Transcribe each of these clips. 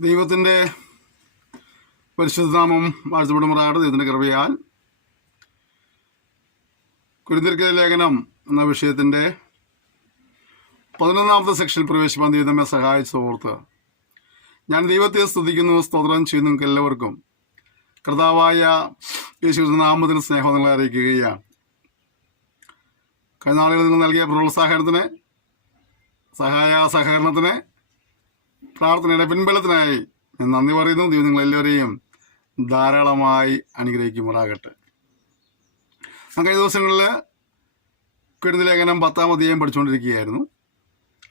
ദൈവത്തിൻ്റെ പരിശുദ്ധനാമം വാഴ്ത്തപ്പെടുമാറാകട്ടെ. ദൈവത്തിൻ്റെ കൃപയാൽ കൊരിന്ത്യർക്കെതിരെ ലേഖനം എന്ന വിഷയത്തിൻ്റെ 11ാമത്തെ സെക്ഷനിൽ പ്രവേശിപ്പാൻ ദൈവം നമ്മെ സഹായിച്ച ഓർത്ത് ഞാൻ ദൈവത്തെ സ്തുതിക്കുന്നു, സ്തോത്രം ചെയ്യുന്നു. നിങ്ങൾക്ക് എല്ലാവർക്കും കർത്താവായ യേശുവിന്റെ നാമത്തിൽ സ്നേഹം നിങ്ങളെ അറിയിക്കുകയാണ്. കഴിഞ്ഞ നാളുകളിൽ നിങ്ങൾ നൽകിയ പ്രോത്സാഹനത്തിന്, സഹകരണത്തിന്, പ്രാർത്ഥനയുടെ പിൻബലത്തിനായി ഞാൻ നന്ദി പറയുന്നു. ദൈവം നിങ്ങളെല്ലാവരെയും ധാരാളമായി അനുഗ്രഹിക്കുമാറാകട്ടെ. കഴിഞ്ഞ ദിവസങ്ങളിൽ കൊരിന്ത്യർ ലേഖനം 10ാം അധ്യായം പഠിച്ചുകൊണ്ടിരിക്കുകയായിരുന്നു.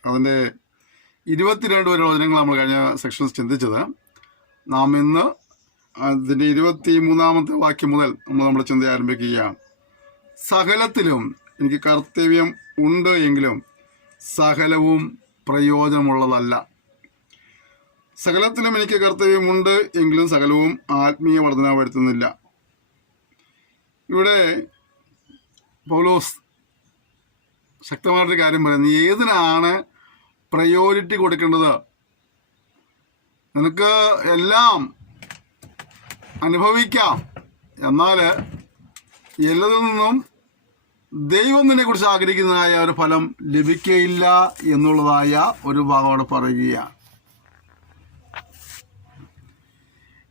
അതിൻ്റെ 22 വരെ വചനങ്ങൾ നമ്മൾ കഴിഞ്ഞ സെക്ഷൻസ് ചിന്തിച്ചത്. നാം ഇന്ന് അതിൻ്റെ 23ാമത്തെ വാക്യം മുതൽ നമ്മുടെ ചിന്ത ആരംഭിക്കുകയാണ്. സകലത്തിലും എനിക്ക് കർത്തവ്യം ഉണ്ട് എങ്കിലും സകലവും പ്രയോജനമുള്ളതല്ല. സകലത്തിലും എനിക്ക് കർത്തവ്യമുണ്ട് എങ്കിലും സകലവും ആത്മീയ വർധന വരുത്തുന്നില്ല. ഇവിടെ പൗലോസ് ശക്തമായിട്ടൊരു കാര്യം പറയുന്നത്, ഏതിനാണ് പ്രയോറിറ്റി കൊടുക്കേണ്ടത്? നിനക്ക് എല്ലാം അനുഭവിക്കാം, എന്നാൽ എല്ലാത്തിൽ നിന്നും ദൈവം നിന്നെക്കുറിച്ച് ആഗ്രഹിക്കുന്നതായ ഒരു ഫലം ലഭിക്കയില്ല എന്നുള്ളതായ ഒരു ഭാഗമാണ് പറയുകയാണ്.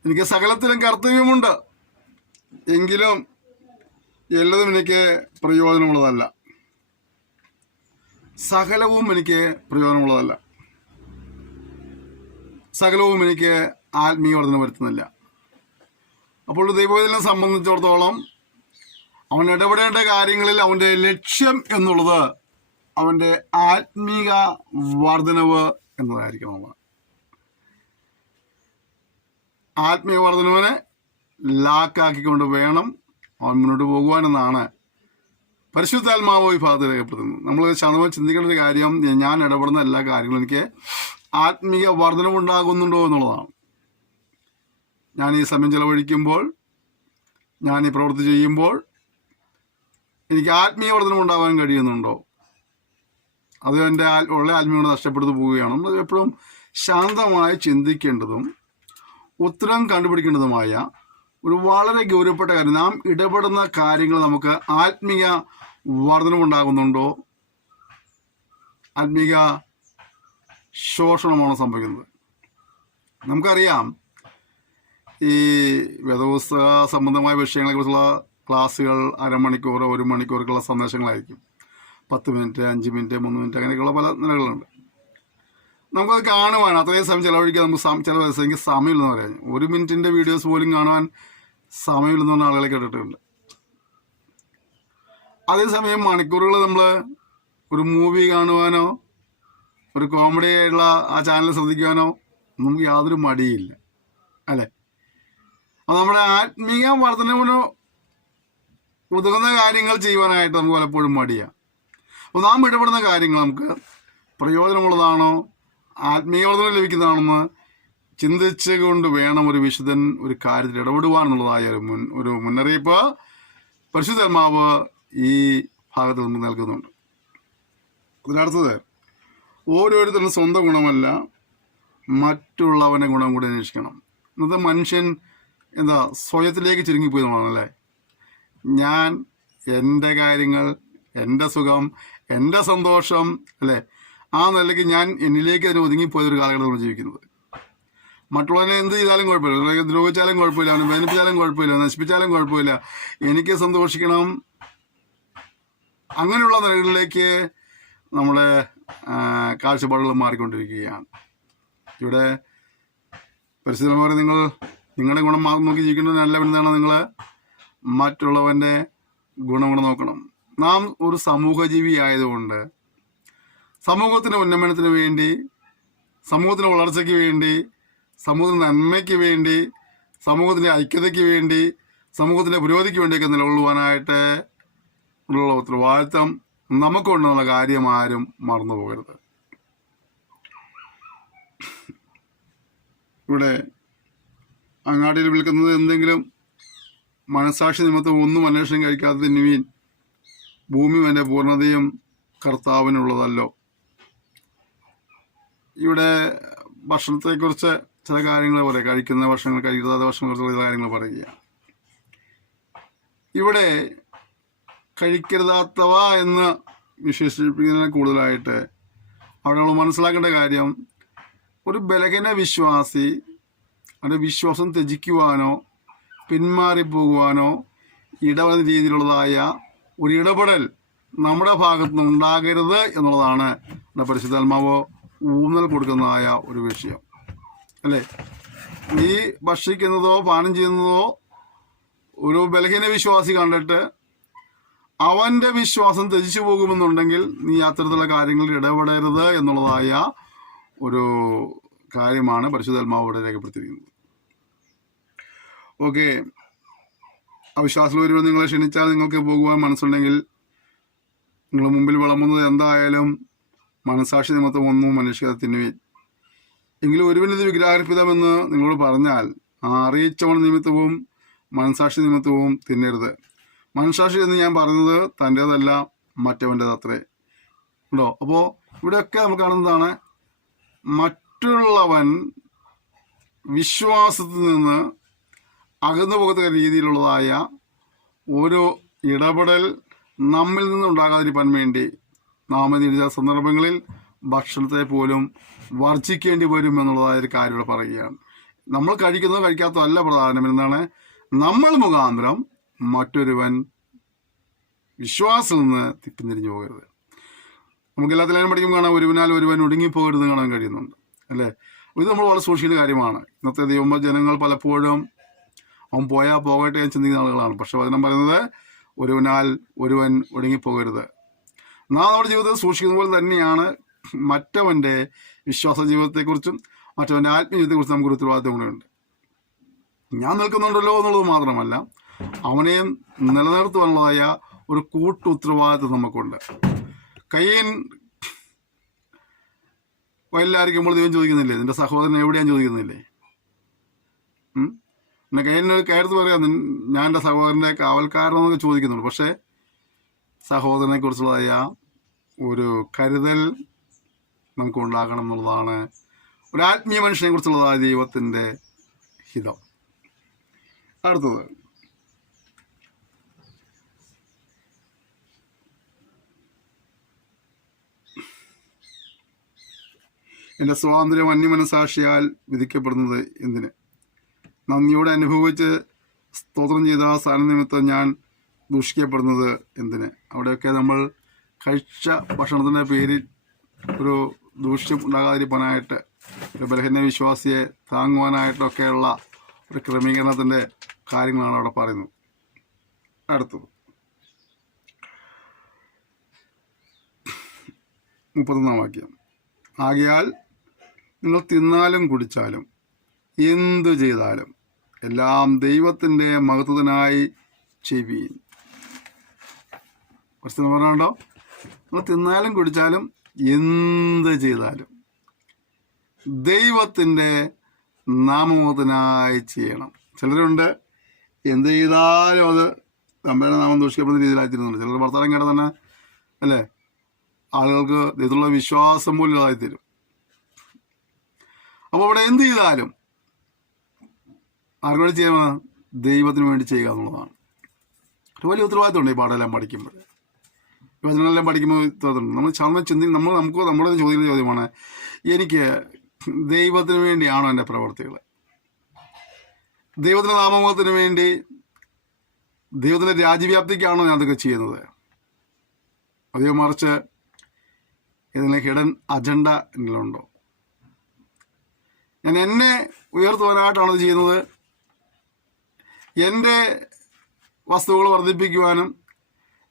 എനിക്ക് സകലത്തിലും കർത്തവ്യമുണ്ട് എങ്കിലും എല്ലാതും എനിക്ക് പ്രയോജനമുള്ളതല്ല. സകലവും എനിക്ക് പ്രയോജനമുള്ളതല്ല. സകലവും എനിക്ക് ആത്മീയ വർധന വരുത്തുന്നില്ല. അപ്പോൾ ദൈവത്തിനെ സംബന്ധിച്ചിടത്തോളം അവൻ ഇടപെടേണ്ട കാര്യങ്ങളിൽ അവൻ്റെ ലക്ഷ്യം എന്നുള്ളത് അവൻ്റെ ആത്മീക വർധനവ് എന്നതായിരിക്കണം. ആത്മീയ വർധനവിനെ ലാക്കാക്കിക്കൊണ്ട് വേണം അവൻ മുന്നോട്ട് പോകുവാനെന്നാണ് പരിശുദ്ധാത്മാവ് വിഭാഗത്തിൽ രേഖപ്പെടുത്തുന്നത്. നമ്മൾ ശാന്തമായി ചിന്തിക്കേണ്ട ഒരു കാര്യം, ഞാൻ ഇടപെടുന്ന എല്ലാ കാര്യങ്ങളും എനിക്ക് ആത്മീയ വർധനവുണ്ടാകുന്നുണ്ടോ എന്നുള്ളതാണ്. ഞാൻ ഈ സമയം ചെലവഴിക്കുമ്പോൾ, ഞാൻ ഈ പ്രവൃത്തി ചെയ്യുമ്പോൾ എനിക്ക് ആത്മീയ വർധനമുണ്ടാകാൻ കഴിയുന്നുണ്ടോ? അത് എൻ്റെ ഉള്ള ആത്മീയത നഷ്ടപ്പെടുത്തു പോവുകയാണ്. നമ്മൾ എപ്പോഴും ശാന്തമായി ചിന്തിക്കേണ്ടതും ഉത്തരം കണ്ടുപിടിക്കേണ്ടതുമായ ഒരു വളരെ ഗൗരവപ്പെട്ട കാര്യം, നാം ഇടപെടുന്ന കാര്യങ്ങൾ നമുക്ക് ആത്മീയ വർധനമുണ്ടാകുന്നുണ്ടോ, ആത്മീയ ശോഷണമാണോ സംഭവിക്കുന്നത്? നമുക്കറിയാം, ഈ വേദപുസ്തക സംബന്ധമായ വിഷയങ്ങളെക്കുറിച്ചുള്ള ക്ലാസ്സുകൾ അരമണിക്കൂറോ 1 മണിക്കൂറൊക്കെയുള്ള സന്ദേശങ്ങളായിരിക്കും. 10 മിനിറ്റ്, 5 മിനിറ്റ്, 3 മിനിറ്റ്, അങ്ങനെയൊക്കെയുള്ള പല നിലകളുണ്ട്. നമുക്കത് കാണുവാൻ അത്രയും സമയം ചിലവഴിക്കാൻ നമുക്ക് ചില ദിവസം സമയമില്ലെന്ന് പറയാം. 1 മിനിറ്റിൻ്റെ വീഡിയോസ് പോലും കാണുവാൻ സമയമില്ലെന്ന് പറഞ്ഞ ആളുകളെ കേട്ടിട്ടുണ്ട്. അതേസമയം മണിക്കൂറുകൾ നമ്മൾ ഒരു മൂവി കാണുവാനോ ഒരു കോമഡി ആയിട്ടുള്ള ആ ചാനൽ ശ്രദ്ധിക്കുവാനോ നമുക്ക് യാതൊരു മടിയില്ല, അല്ലേ? അത് നമ്മുടെ ആത്മീയ വർധനവിന് ഉതകുന്ന കാര്യങ്ങൾ ചെയ്യുവാനായിട്ട് നമുക്ക് പലപ്പോഴും മടിയാണ്. അപ്പോൾ നാം ഇടപെടുന്ന കാര്യങ്ങൾ നമുക്ക് പ്രയോജനമുള്ളതാണോ, ആത്മീയ വർധന ലഭിക്കുന്നതാണെന്ന് ചിന്തിച്ച് കൊണ്ട് വേണം ഒരു വിശുദ്ധൻ ഒരു കാര്യത്തിൽ ഇടപെടുവാനെന്നുള്ളതായ ഒരു മുന്നറിയിപ്പ് പരിശുദ്ധാത്മാവ് ഈ ഭാഗത്ത് നമുക്ക് നൽകുന്നുണ്ട്. അതിനടുത്തത്, ഓരോരുത്തരും സ്വന്തം ഗുണമല്ല മറ്റുള്ളവൻ്റെ ഗുണം കൂടി അന്വേഷിക്കണം. ഇന്നത്തെ മനുഷ്യൻ സ്വയത്തിലേക്ക് ചുരുങ്ങിപ്പോയതാണല്ലേ. ഞാൻ, എൻ്റെ കാര്യങ്ങൾ, എൻ്റെ സുഖം, എൻ്റെ സന്തോഷം, അല്ലേ, ആ നിലയ്ക്ക് ഞാൻ എന്നിലേക്ക് അതിന് ഒതുങ്ങിപ്പോയൊരു കാലഘട്ടം നമ്മൾ ജീവിക്കുന്നത്. മറ്റുള്ളവനെ എന്ത് ചെയ്താലും കുഴപ്പമില്ല, ദ്രോഹിച്ചാലും കുഴപ്പമില്ല, അവനെ വേദനിപ്പിച്ചാലും കുഴപ്പമില്ല, നശിപ്പിച്ചാലും കുഴപ്പമില്ല, എനിക്ക് സന്തോഷിക്കണം, അങ്ങനെയുള്ള നിലകളിലേക്ക് നമ്മുടെ കാഴ്ചപ്പാടുകൾ മാറിക്കൊണ്ടിരിക്കുകയാണ്. ഇവിടെ പരിശുദ്ധമായി നിങ്ങളുടെ ഗുണം നോക്കി ജീവിക്കേണ്ടതല്ല, എന്താണ്, നിങ്ങൾ മറ്റുള്ളവൻ്റെ ഗുണം കൂടെ നോക്കണം. നാം ഒരു സമൂഹജീവി ആയതുകൊണ്ട് സമൂഹത്തിൻ്റെ ഉന്നമനത്തിന് വേണ്ടി, സമൂഹത്തിൻ്റെ വളർച്ചയ്ക്ക് വേണ്ടി, സമൂഹത്തിൻ്റെ നന്മയ്ക്ക് വേണ്ടി, സമൂഹത്തിൻ്റെ ഐക്യതയ്ക്ക് വേണ്ടി, സമൂഹത്തിൻ്റെ പുരോഗതിക്ക് വേണ്ടിയൊക്കെ നിലകൊള്ളുവാനായിട്ട് ഉള്ള ഉത്തരവാദിത്തം നമുക്കുണ്ടെന്നുള്ള കാര്യം ആരും മറന്നു പോകരുത്. ഇവിടെ അങ്ങാടിയിൽ വിൽക്കുന്നത് എന്തെങ്കിലും മനസാക്ഷി നിമിത്തം ഒന്നും അന്വേഷണം കഴിക്കാത്ത നിവീൻ ഭൂമി എൻ്റെ പൂർണ്ണതയും കർത്താവിനുള്ളതല്ലോ. ഇവിടെ ഭക്ഷണത്തെക്കുറിച്ച് ചില കാര്യങ്ങൾ പറയുക, കഴിക്കുന്ന ഭക്ഷണങ്ങൾ കഴിക്കാത്ത ഭക്ഷണങ്ങളെക്കുറിച്ചുള്ള ചില കാര്യങ്ങൾ പറയുക. ഇവിടെ കഴിക്കരുതാത്തവ എന്ന് വിശേഷിപ്പിക്കുന്നതിന് കൂടുതലായിട്ട് അവിടെ നമ്മൾ മനസ്സിലാക്കേണ്ട കാര്യം, ഒരു ബലഹീന വിശ്വാസി അവൻ്റെ വിശ്വാസം ത്യജിക്കുവാനോ പിന്മാറിപ്പോകുവാനോ ഇടവരുന്ന രീതിയിലുള്ളതായ ഒരു ഇടപെടൽ നമ്മുടെ ഭാഗത്തു നിന്ന് ഉണ്ടാകരുത് എന്നുള്ളതാണ് പരിശുദ്ധാത്മാവ് ഊന്നൽ കൊടുക്കുന്നതായ ഒരു വിഷയം, അല്ലേ? നീ ഭക്ഷിക്കുന്നതോ പാനം ചെയ്യുന്നതോ ഒരു ബലഹീന വിശ്വാസി കണ്ടിട്ട് അവൻ്റെ വിശ്വാസം ത്യജിച്ചു പോകുമെന്നുണ്ടെങ്കിൽ നീ അത്തരത്തിലുള്ള കാര്യങ്ങളിൽ ഇടപെടരുത് എന്നുള്ളതായ ഒരു കാര്യമാണ് പരിശുദ്ധാത്മാവ് ഇവിടെ രേഖപ്പെടുത്തിയിരിക്കുന്നത്. ഓക്കെ, അവിശ്വാസത്തിൽ ഒരുവൻ നിങ്ങളെ ക്ഷണിച്ചാൽ നിങ്ങൾക്ക് പോകുവാൻ മനസ്സുണ്ടെങ്കിൽ നിങ്ങൾ മുമ്പിൽ വിളമ്പുന്നത് എന്തായാലും മനസാക്ഷി നിമിത്തം ഒന്നും മനുഷ്യരെ തിന്നുവിൻ. എങ്കിലും ഒരുവനിത് വിഗ്രഹാർപ്പിതമെന്ന് നിങ്ങളോട് പറഞ്ഞാൽ ആ അറിയിച്ചവൺ നിമിത്തവും മനസാക്ഷി നിമിത്തവും തിന്നരുത്. മനസാക്ഷി എന്ന് ഞാൻ പറഞ്ഞത് തൻ്റേതല്ല, മറ്റവൻ്റേത് അത്രേ. ഉണ്ടോ? അപ്പോൾ ഇവിടെയൊക്കെ നമുക്ക് കാണുന്നതാണ്, മറ്റുള്ളവൻ വിശ്വാസത്തിൽ നിന്ന് അകന്നു പോകത്തക്ക രീതിയിലുള്ളതായ ഒരു ഇടപെടൽ നമ്മിൽ നിന്നുണ്ടാകാതിരിക്കാൻ വേണ്ടി നാം ചില സന്ദർഭങ്ങളിൽ ഭക്ഷണത്തെ പോലും വർജിക്കേണ്ടി വരും എന്നുള്ളതായ ഒരു കാര്യം ഇവിടെ പറയുകയാണ്. നമ്മൾ കഴിക്കുന്നതോ കഴിക്കാത്തതോ അല്ല പ്രധാനം, എന്നാണ് നമ്മൾ മുഖാന്തരം മറ്റൊരുവൻ വിശ്വാസത്തിൽ നിന്ന് തിരിഞ്ഞു പോകരുത്. നമുക്ക് എല്ലാത്തിലും പഠിക്കുമ്പോൾ കാണാം, ഒരുവനാൽ ഒരുവൻ ഒടുങ്ങിപ്പോകരുത് കാണാൻ കഴിയുന്നുണ്ട്, അല്ലേ? ഇത് നമ്മൾ വളരെ സൂക്ഷിക്കുന്ന കാര്യമാണ്. ഇന്നത്തെ ദൈവം ജനങ്ങൾ പലപ്പോഴും അവൻ പോയാൽ പോകട്ടെ എന്ന് ചിന്തിക്കുന്ന ആളുകളാണ്. പക്ഷെ വചനം പറയുന്നത് ഒരുവനാൽ ഒരുവൻ ഒടുങ്ങിപ്പോകരുത്. നാം നമ്മുടെ ജീവിതത്തിൽ സൂക്ഷിക്കുന്ന പോലെ തന്നെയാണ് മറ്റവൻ്റെ വിശ്വാസ ജീവിതത്തെക്കുറിച്ചും മറ്റവൻ്റെ ആത്മീയജീവിതത്തെക്കുറിച്ചും നമുക്കൊരു ഉത്തരവാദിത്വം കൂടെയുണ്ട്. ഞാൻ നിൽക്കുന്നുണ്ടല്ലോ എന്നുള്ളത് മാത്രമല്ല, അവനെയും നിലനിർത്തുവാനുള്ളതായ ഒരു കൂട്ടു ഉത്തരവാദിത്വം നമുക്കുണ്ട്. കയ്യൻ വയലിലായിരിക്കുമ്പോൾ ദൈവം ചോദിക്കുന്നില്ലേ, നിന്റെ സഹോദരൻ എവിടെയാന്ന് ചോദിക്കുന്നില്ലേ? പിന്നെ കയ്യന് കയർത്ത് പറയാം, ഞാൻ എൻ്റെ സഹോദരൻ്റെ കാവൽക്കാരനെന്നൊക്കെ ചോദിക്കുന്നുള്ളൂ. പക്ഷേ സഹോദരനെ കുറിച്ചുള്ളതായ ഒരു കരുതൽ നമുക്കുണ്ടാകണം എന്നുള്ളതാണ് ഒരു ആത്മീയ മനുഷ്യനെ കുറിച്ചുള്ളതായ ദൈവത്തിൻ്റെ ഹിതം. അടുത്തത്, എൻ്റെ സ്വാതന്ത്ര്യം അന്യമനസാക്ഷിയാൽ വിധിക്കപ്പെടുന്നത് എന്തിന്? നന്ദിയോടെ അനുഭവിച്ച് സ്തോത്രം ചെയ്ത ആ സ്ഥാനനിമിത്തം ഞാൻ ദൂഷിക്കപ്പെടുന്നത് എന്തിന്? അവിടെയൊക്കെ നമ്മൾ കഴിച്ച ഭക്ഷണത്തിൻ്റെ പേരിൽ ഒരു ദൂഷ്യം ഉണ്ടാകാതിരിക്കാനായിട്ട്, ഒരു ബലഹീന വിശ്വാസിയെ താങ്ങുവാനായിട്ടൊക്കെയുള്ള ഒരു ക്രമീകരണത്തിൻ്റെ കാര്യങ്ങളാണ് അവിടെ പറയുന്നത്. അടുത്തത് 31-ാം വാക്യം. ആകയാൽ നിങ്ങൾ തിന്നാലും കുടിച്ചാലും എന്തു ചെയ്താലും എല്ലാം ദൈവത്തിൻ്റെ മഹത്വത്തിനായി ചെയ്യുവീൻ. കുറച്ച് പറഞ്ഞോ, നിങ്ങൾ തിന്നാലും കുടിച്ചാലും എന്ത് ചെയ്താലും ദൈവത്തിൻ്റെ നാമത്തിനായി ചെയ്യണം. ചിലരുണ്ട് എന്ത് ചെയ്താലും അത് തമ്പയുടെ നാമം ദൂഷിക്കപ്പെടുന്ന രീതിയിലായിത്തീരുന്നുണ്ട്. ചിലർ വർത്തമാനം കേട്ടാൽ തന്നെ, അല്ലേ, ആളുകൾക്ക് ദൈവത്തിലുള്ള വിശ്വാസം പോലും ഇതായിത്തീരും. അപ്പോൾ ഇവിടെ എന്ത് ചെയ്താലും ആർക്ക് വേണ്ടി ചെയ്യാൻ? ദൈവത്തിന് വേണ്ടി ചെയ്യുക എന്നുള്ളതാണ് ഒരു വലിയ ഉത്തരവാദിത്തമുണ്ട്. ഈ പാടെല്ലാം പഠിക്കുമ്പോൾ, വചനങ്ങളെല്ലാം പഠിക്കുമ്പോൾ ഉത്തരവാദിത്തമുണ്ട്. നമ്മൾ നമ്മുടെ ചോദിക്കുന്ന ചോദ്യമാണ്, എനിക്ക് ദൈവത്തിന് വേണ്ടിയാണോ എൻ്റെ പ്രവർത്തികൾ? ദൈവത്തിൻ്റെ നാമത്തിന് വേണ്ടി, ദൈവത്തിൻ്റെ രാജ്യവ്യാപ്തിക്കാണോ ഞാൻ അതൊക്കെ ചെയ്യുന്നത്? അതേ മറിച്ച് ഏതെങ്കിലും ഹിഡൻ അജണ്ട എന്നിലുണ്ടോ? ഞാൻ എന്നെ ഉയർത്തുവാനായിട്ടാണ് ഇത് ചെയ്യുന്നത്? എൻ്റെ വസ്തുക്കൾ വർദ്ധിപ്പിക്കുവാനും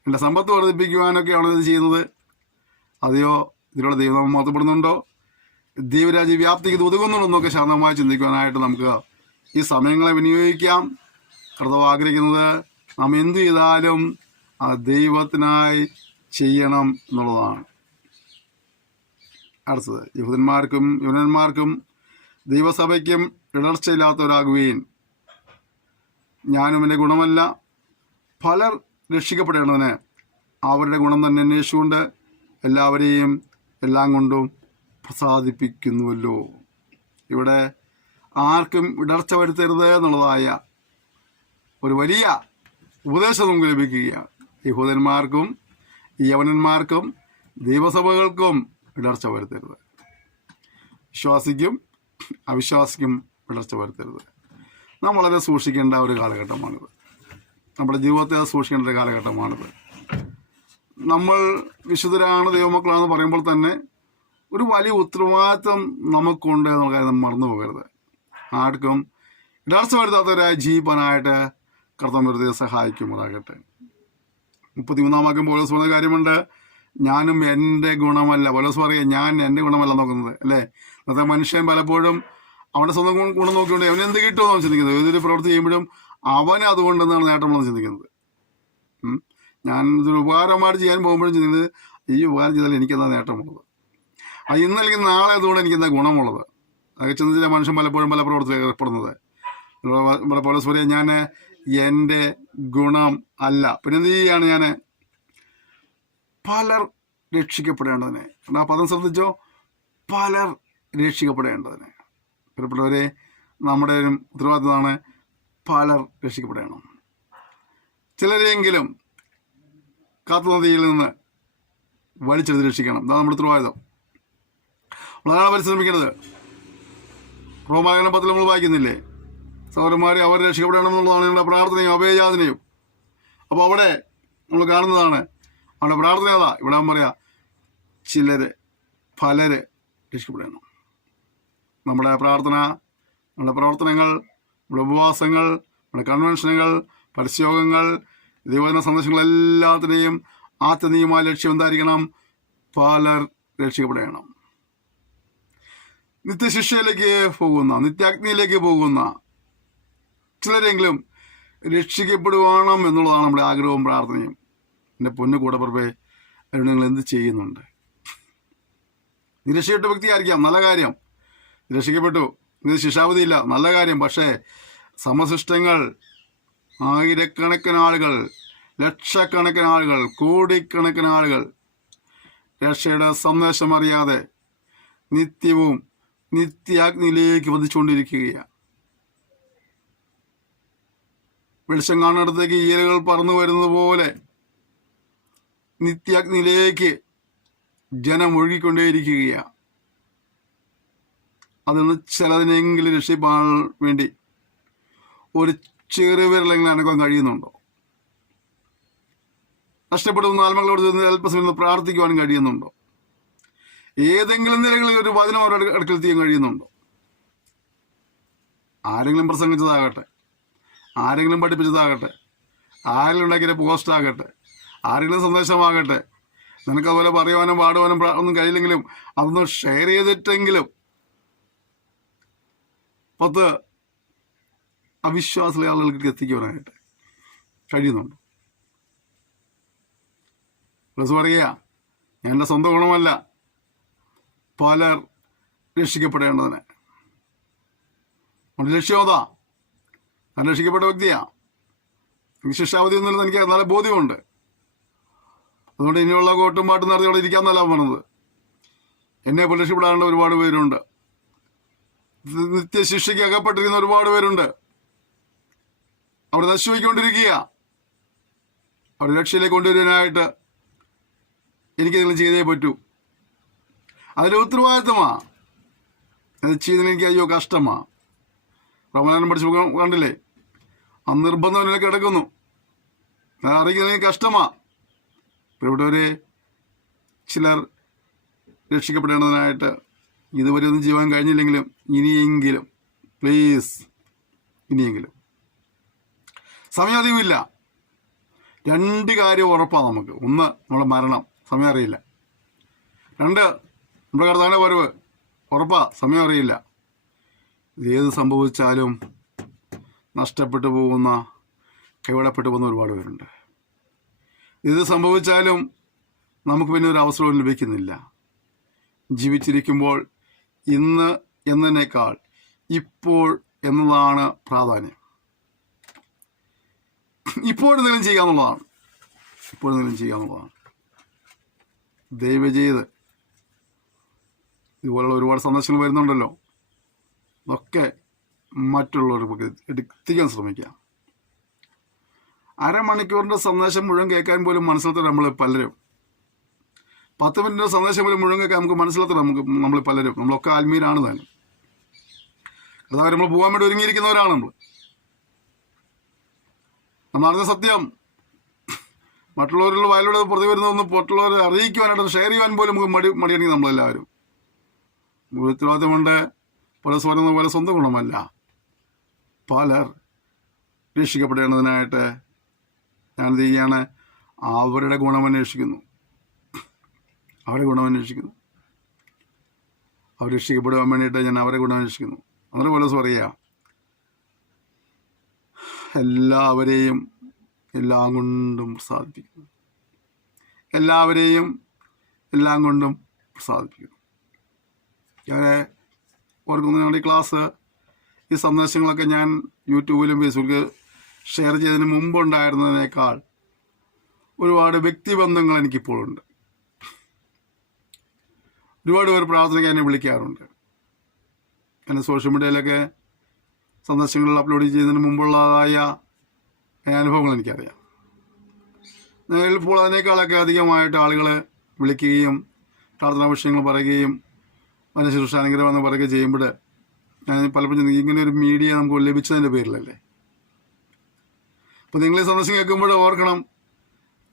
എൻ്റെ സമ്പത്ത് വർദ്ധിപ്പിക്കുവാനൊക്കെയാണോ ഇത് ചെയ്യുന്നത്? അതെയോ ഇതിലൂടെ ദൈവം മഹത്വപ്പെടുന്നുണ്ടോ, ദൈവരാജ്യ വ്യാപ്തിക്ക് ഇത് ഒതുങ്ങുന്നുണ്ടെന്നൊക്കെ ശാന്തമായി ചിന്തിക്കുവാനായിട്ട് നമുക്ക് ഈ സമയങ്ങളെ വിനിയോഗിക്കാം. കർത്താവ് ആഗ്രഹിക്കുന്നത് നാം എന്ത് ചെയ്താലും ആ ദൈവത്തിനായി ചെയ്യണം എന്നുള്ളതാണ്. അടുത്തത്, യഹൂദന്മാർക്കും യൂനന്മാർക്കും ദൈവസഭയ്ക്കും ഇടർച്ചയില്ലാത്തവരാകുകയും ഞാനും എൻ്റെ ഗുണമല്ല, പലർ രക്ഷിക്കപ്പെടേണ്ടതിന് അവരുടെ ഗുണം തന്നെ അന്വേഷിച്ചുകൊണ്ട് എല്ലാവരെയും എല്ലാം കൊണ്ടും പ്രസാദിപ്പിക്കുന്നുവല്ലോ. ഇവിടെ ആർക്കും ഇടർച്ച വരുത്തരുത് എന്നുള്ളതായ ഒരു വലിയ ഉപദേശം നമുക്ക് ലഭിക്കുകയാണ്. യഹൂദന്മാർക്കും യവനന്മാർക്കും ദൈവസഭകൾക്കും ഇടർച്ച വരുത്തരുത്, വിശ്വാസിക്കും അവിശ്വാസിക്കും ഇടർച്ച വരുത്തരുത്. നാം വളരെ സൂക്ഷിക്കേണ്ട ഒരു കാലഘട്ടമാണിത്. നമ്മുടെ ജീവിതത്തെ സൂക്ഷിക്കേണ്ട ഒരു കാലഘട്ടമാണിത്. നമ്മൾ വിശുദ്ധരാണ്, ദൈവമക്കളാണെന്ന് പറയുമ്പോൾ തന്നെ ഒരു വലിയ ഉത്തരവാദിത്വം നമുക്കുണ്ട് എന്നുള്ള കാര്യം നമ്മൾ മറന്നു പോകരുത്. ആർക്കും ഇടർച്ച വരുത്താത്തവരായി ജീവിക്കാനായിട്ട് കർത്താവ് വെറുതെ സഹായിക്കുമാറാകട്ടെ. 33-ാം വാക്യം പൗലോസ് പറഞ്ഞ കാര്യമുണ്ട്, ഞാനും എൻ്റെ ഗുണമല്ല. പൗലോസ് പറയുക, ഞാൻ എൻ്റെ ഗുണമല്ല നോക്കുന്നത്, അല്ലേ? അന്നത്തെ മനുഷ്യൻ പലപ്പോഴും അവൻ്റെ സ്വന്തം ഗുണം നോക്കിക്കൊണ്ട് അവൻ എന്ത് കിട്ടുമെന്നാണ് ചിന്തിക്കുന്നത്. ഏതൊരു പ്രവൃത്തി ചെയ്യുമ്പോഴും അവന് അതുകൊണ്ടെന്നാണ് നേട്ടമെന്നാണ് ചിന്തിക്കുന്നത്. ഞാൻ ഇതൊരു ഉപകാരമായിട്ട് ചെയ്യാൻ പോകുമ്പോഴും ചിന്തിക്കുന്നത്, ഈ ഉപകാരം ചെയ്താൽ എനിക്കെന്താ നേട്ടമുള്ളത്, അത് ഇന്നല്ലെങ്കിൽ നാളെ അതുകൊണ്ട് എനിക്കെന്താ ഗുണമുള്ളത്. അതൊക്കെ ചിന്തിച്ചില്ല മനുഷ്യൻ പലപ്പോഴും പല പ്രവർത്തികൾ ഏർപ്പെടുന്നത്. പൗലോസ് പറയുക, ഞാൻ എൻ്റെ ഗുണം അല്ല. പിന്നെ എന്ത് ചെയ്യാണ്? ഞാൻ പലർ രക്ഷിക്കപ്പെടേണ്ടതിനെ. ആ പദം ശ്രദ്ധിച്ചോ, പലർ രക്ഷിക്കപ്പെടേണ്ടതിനെ. പ്രിയപ്പെട്ടവരെ, നമ്മുടെ ഉത്തരവാദിത്തമാണ് പലർ രക്ഷിക്കപ്പെടണം. ചിലരെങ്കിലും കാത്തുനദിയിൽ നിന്ന് വലിച്ചെടുത്ത് രക്ഷിക്കണം. ഇതാണ് നമ്മുടെ ഉത്തരവാദിത്തം. നമ്മളാണ് പരിശ്രമിക്കുന്നത്. റോമാലേഖനം 10 നമ്മൾ വായിക്കുന്നില്ലേ, സഹോദരന്മാരെ അവർ രക്ഷിക്കപ്പെടണം എന്നുള്ളതാണ് ഞങ്ങളുടെ പ്രാർത്ഥനയും അഭയയാതനയും. അപ്പോൾ അവിടെ നമ്മൾ കാണുന്നതാണ് അവിടെ പ്രാർത്ഥന. അതാ ഇവിടെ പറയാ, പലര് രക്ഷിക്കപ്പെടണം. നമ്മുടെ പ്രാർത്ഥന, നമ്മുടെ പ്രവർത്തനങ്ങൾ, നമ്മുടെ ഉപവാസങ്ങൾ, നമ്മുടെ കൺവെൻഷനുകൾ, പരസ്യയോഗങ്ങൾ, ദൈവവചന സന്ദേശങ്ങളെല്ലാത്തിനെയും ആത്യന്തികമായ ലക്ഷ്യം എന്തായിരിക്കണം? പലർ രക്ഷിക്കപ്പെടണം. നിത്യശിക്ഷയിലേക്ക് പോകുന്ന, നിത്യാഗ്നിയിലേക്ക് പോകുന്ന ചിലരെങ്കിലും രക്ഷിക്കപ്പെടുവാണം എന്നുള്ളതാണ് നമ്മുടെ ആഗ്രഹവും പ്രാർത്ഥനയും. എൻ്റെ പൊന്നു കൂടപ്പിറപ്പേ, അതിനോട് നിങ്ങൾ എന്ത് ചെയ്യുന്നുണ്ട്? നീ രക്ഷിക്കപ്പെട്ട വ്യക്തിയായിരിക്കാം, നല്ല കാര്യം. രക്ഷിക്കപ്പെട്ടു, നീ ശിക്ഷാവധിയില്ല, നല്ല കാര്യം. പക്ഷേ സമശിഷ്ടങ്ങൾ, ആയിരക്കണക്കിന് ആളുകൾ, ലക്ഷക്കണക്കിന് ആളുകൾ, കോടിക്കണക്കിന് ആളുകൾ രക്ഷയുടെ സന്ദേശം അറിയാതെ നിത്യവും നിത്യാഗ്നിയിലേക്ക് വധിച്ചുകൊണ്ടിരിക്കുകയാണ്. വെളിച്ചം കാണുന്നിടത്തേക്ക് ഈലകൾ പറന്നു വരുന്നത് പോലെ നിത്യാഗ്നിയിലേക്ക് ജനം ഒഴുകിക്കൊണ്ടേയിരിക്കുകയാണ്. അതിൽ നിന്ന് ചിലതിനെങ്കിലും രക്ഷിപ്പാൻ വേണ്ടി ഒരു ചെറുവിരലെങ്കിലും അനക്കാൻ കഴിയുന്നുണ്ടോ? നഷ്ടപ്പെടുന്ന ആത്മകളോട് അല്പസമയം പ്രാർത്ഥിക്കുവാനും കഴിയുന്നുണ്ടോ? ഏതെങ്കിലും നിലകളിൽ ഒരു വചനം അവരുടെ അടുക്കലെത്തിയാൻ കഴിയുന്നുണ്ടോ? ആരെങ്കിലും പ്രസംഗിച്ചതാകട്ടെ, ആരെങ്കിലും പഠിപ്പിച്ചതാകട്ടെ, ആരെങ്കിലും ഉണ്ടാക്കിയ പോസ്റ്റ് ആകട്ടെ, ആരെങ്കിലും സന്ദേശമാകട്ടെ, നിനക്കതുപോലെ പറയുവാനും പാടുവാനും ഒന്നും കഴിയില്ലെങ്കിലും അതൊന്ന് ഷെയർ ചെയ്തിട്ടെങ്കിലും 10 അവിശ്വാസികളെ ആളുകൾക്ക് എത്തിക്കുവാനായിട്ട് കഴിയുന്നുണ്ട്. പ്ലസ് പറയുക, ഞാൻ എൻ്റെ സ്വന്തം ഗുണമല്ല, പലർ രക്ഷിക്കപ്പെടേണ്ടതിന്. അവൻ്റെ ലക്ഷ്യമതാ, ഞാൻ രക്ഷിക്കപ്പെട്ട വ്യക്തിയാ, എനിക്ക് ശിക്ഷാവധി ഒന്നുമില്ലെന്ന് എനിക്ക് നല്ല ബോധ്യമുണ്ട്. അതുകൊണ്ട് ഇനിയുള്ള കോട്ടും പാട്ടും നടത്തി അവിടെ ഇരിക്കാമെന്നല്ല പറഞ്ഞത്. എന്നെ പോലെ രക്ഷപ്പെടാനുള്ള ഒരുപാട് പേരുണ്ട്. നിത്യശിക്ഷയ്ക്ക് അകപ്പെട്ടിരിക്കുന്ന ഒരുപാട് പേരുണ്ട്. അവർ നശിച്ചുപോയിക്കൊണ്ടിരിക്കുക. അവർ രക്ഷയിലേക്ക് കൊണ്ടുവരാനായിട്ട് എനിക്ക് നിങ്ങൾ ചെയ്തേ പറ്റൂ. അതിൻ്റെ ഉത്തരവാദിത്തമാ. അത് ചെയ്യുന്നതിന് എനിക്ക് അയ്യോ കഷ്ടമാ. റമദാനം പഠിച്ചു കണ്ടില്ലേ, ആ നിർബന്ധം എനിക്ക് കിടക്കുന്നു. അത് അറിയിക്കുന്നതിന് കഷ്ടമാ. പ്രിയപ്പെട്ടവരെ, ചിലർ രക്ഷിക്കപ്പെടേണ്ടതിനായിട്ട് ഇതുവരെ ഒന്നും ചെയ്യാൻ കഴിഞ്ഞില്ലെങ്കിലും ഇനിയെങ്കിലും പ്ലീസ്, ഇനിയെങ്കിലും. സമയം അധികമില്ല. 2 കാര്യം ഉറപ്പാണ് നമുക്ക്. 1, നമ്മുടെ മരണം, സമയം അറിയില്ല. 2, നമ്മുടെ കർത്താവിൻ്റെ വരവ് ഉറപ്പാ, സമയം അറിയില്ല. ഇതേത് സംഭവിച്ചാലും നഷ്ടപ്പെട്ടു പോകുന്ന, കൈവിടപ്പെട്ടു പോകുന്ന ഒരുപാട് പേരുണ്ട്. ഇത് സംഭവിച്ചാലും നമുക്ക് പിന്നെ ഒരു അവസരവും ലഭിക്കുന്നില്ല. ജീവിച്ചിരിക്കുമ്പോൾ ഇന്ന് എന്നതിനേക്കാൾ ഇപ്പോൾ എന്നതാണ് പ്രാധാന്യം. ഇപ്പോഴെന്തെങ്കിലും ചെയ്യാന്നുള്ളതാണ്. ദയവ് ചെയ്ത് ഇതുപോലുള്ള ഒരുപാട് സന്ദേശങ്ങൾ വരുന്നുണ്ടല്ലോ, അതൊക്കെ മറ്റുള്ളവർക്ക് എത്തിക്കാൻ ശ്രമിക്കുക. അരമണിക്കൂറിൻ്റെ സന്ദേശം മുഴുവൻ കേൾക്കാൻ പോലും മനസ്സിലത്തെ നമ്മൾ പലരും, 10 മിനിറ്റ് സന്ദേശം പോലും മുഴുവൻ കേൾക്കാൻ നമുക്ക് മനസ്സിലത്തെ നമ്മൾ പലരും, നമ്മളൊക്കെ ആത്മീയരാണ് തന്നെ. അതായത് നമ്മൾ പോകാൻ വേണ്ടി ഒരുങ്ങിയിരിക്കുന്നവരാണ് നമ്മൾ അറിഞ്ഞ സത്യം മറ്റുള്ളവരുടെ വായിലൂടെ പുറത്തു വരുന്നതൊന്നും മറ്റുള്ളവരെ അറിയിക്കുവാനായിട്ട് ഷെയർ ചെയ്യാൻ പോലും നമുക്ക് മടിയാണെങ്കിൽ നമ്മളെല്ലാവരും. ഉത്തരവാദിത്തമുണ്ട്. പരസ്പരം പോലെ സ്വന്തം ഗുണമല്ല, പലർ രക്ഷിക്കപ്പെടേണ്ടതിനായിട്ട് ഞാൻ എന്ത് ചെയ്യാണ്? അവരുടെ ഗുണമന്വേഷിക്കുന്നു. അവർ രക്ഷിക്കപ്പെടുവാൻ വേണ്ടിയിട്ട് ഞാൻ അവരെ ഗുണമന്വേഷിക്കുന്നു. അങ്ങനെ പോലെ പറയുക, എല്ലാവരെയും എല്ലാം കൊണ്ടും പ്രസാദിപ്പിക്കുന്നു. ഞാൻ ഓർക്കുന്നു, ഞങ്ങളുടെ ഈ ക്ലാസ്, ഈ സന്ദേശങ്ങളൊക്കെ ഞാൻ യൂട്യൂബിലും ഫേസ്ബുക്കിൽ ഷെയർ ചെയ്തതിന് മുമ്പുണ്ടായിരുന്നതിനേക്കാൾ ഒരുപാട് വ്യക്തിബന്ധങ്ങൾ എനിക്കിപ്പോഴുണ്ട്. ഒരുപാട് പേർ പ്രാർത്ഥനയ്ക്ക് എന്നെ വിളിക്കാറുണ്ട്. എന്നെ സോഷ്യൽ മീഡിയയിലൊക്കെ സന്ദേശങ്ങൾ അപ്ലോഡ് ചെയ്യുന്നതിന് മുമ്പുള്ളതായ അനുഭവങ്ങൾ എനിക്കറിയാം. ഇപ്പോൾ അതിനേക്കാളൊക്കെ അധികമായിട്ട് ആളുകൾ വിളിക്കുകയും പ്രാർത്ഥനാ വിഷയങ്ങൾ പറയുകയും മനഃശുശ്രൂഷാനുഗ്രഹം എന്ന് പറയുകയും ചെയ്യുമ്പോൾ ഞാൻ പലപ്പോഴും ഇങ്ങനെ ഒരു മീഡിയ നമുക്ക് ലഭിച്ചതിൻ്റെ പേരിലല്ലേ. അപ്പോൾ നിങ്ങൾ ഈ സന്ദേശം കേൾക്കുമ്പോൾ ഓർക്കണം,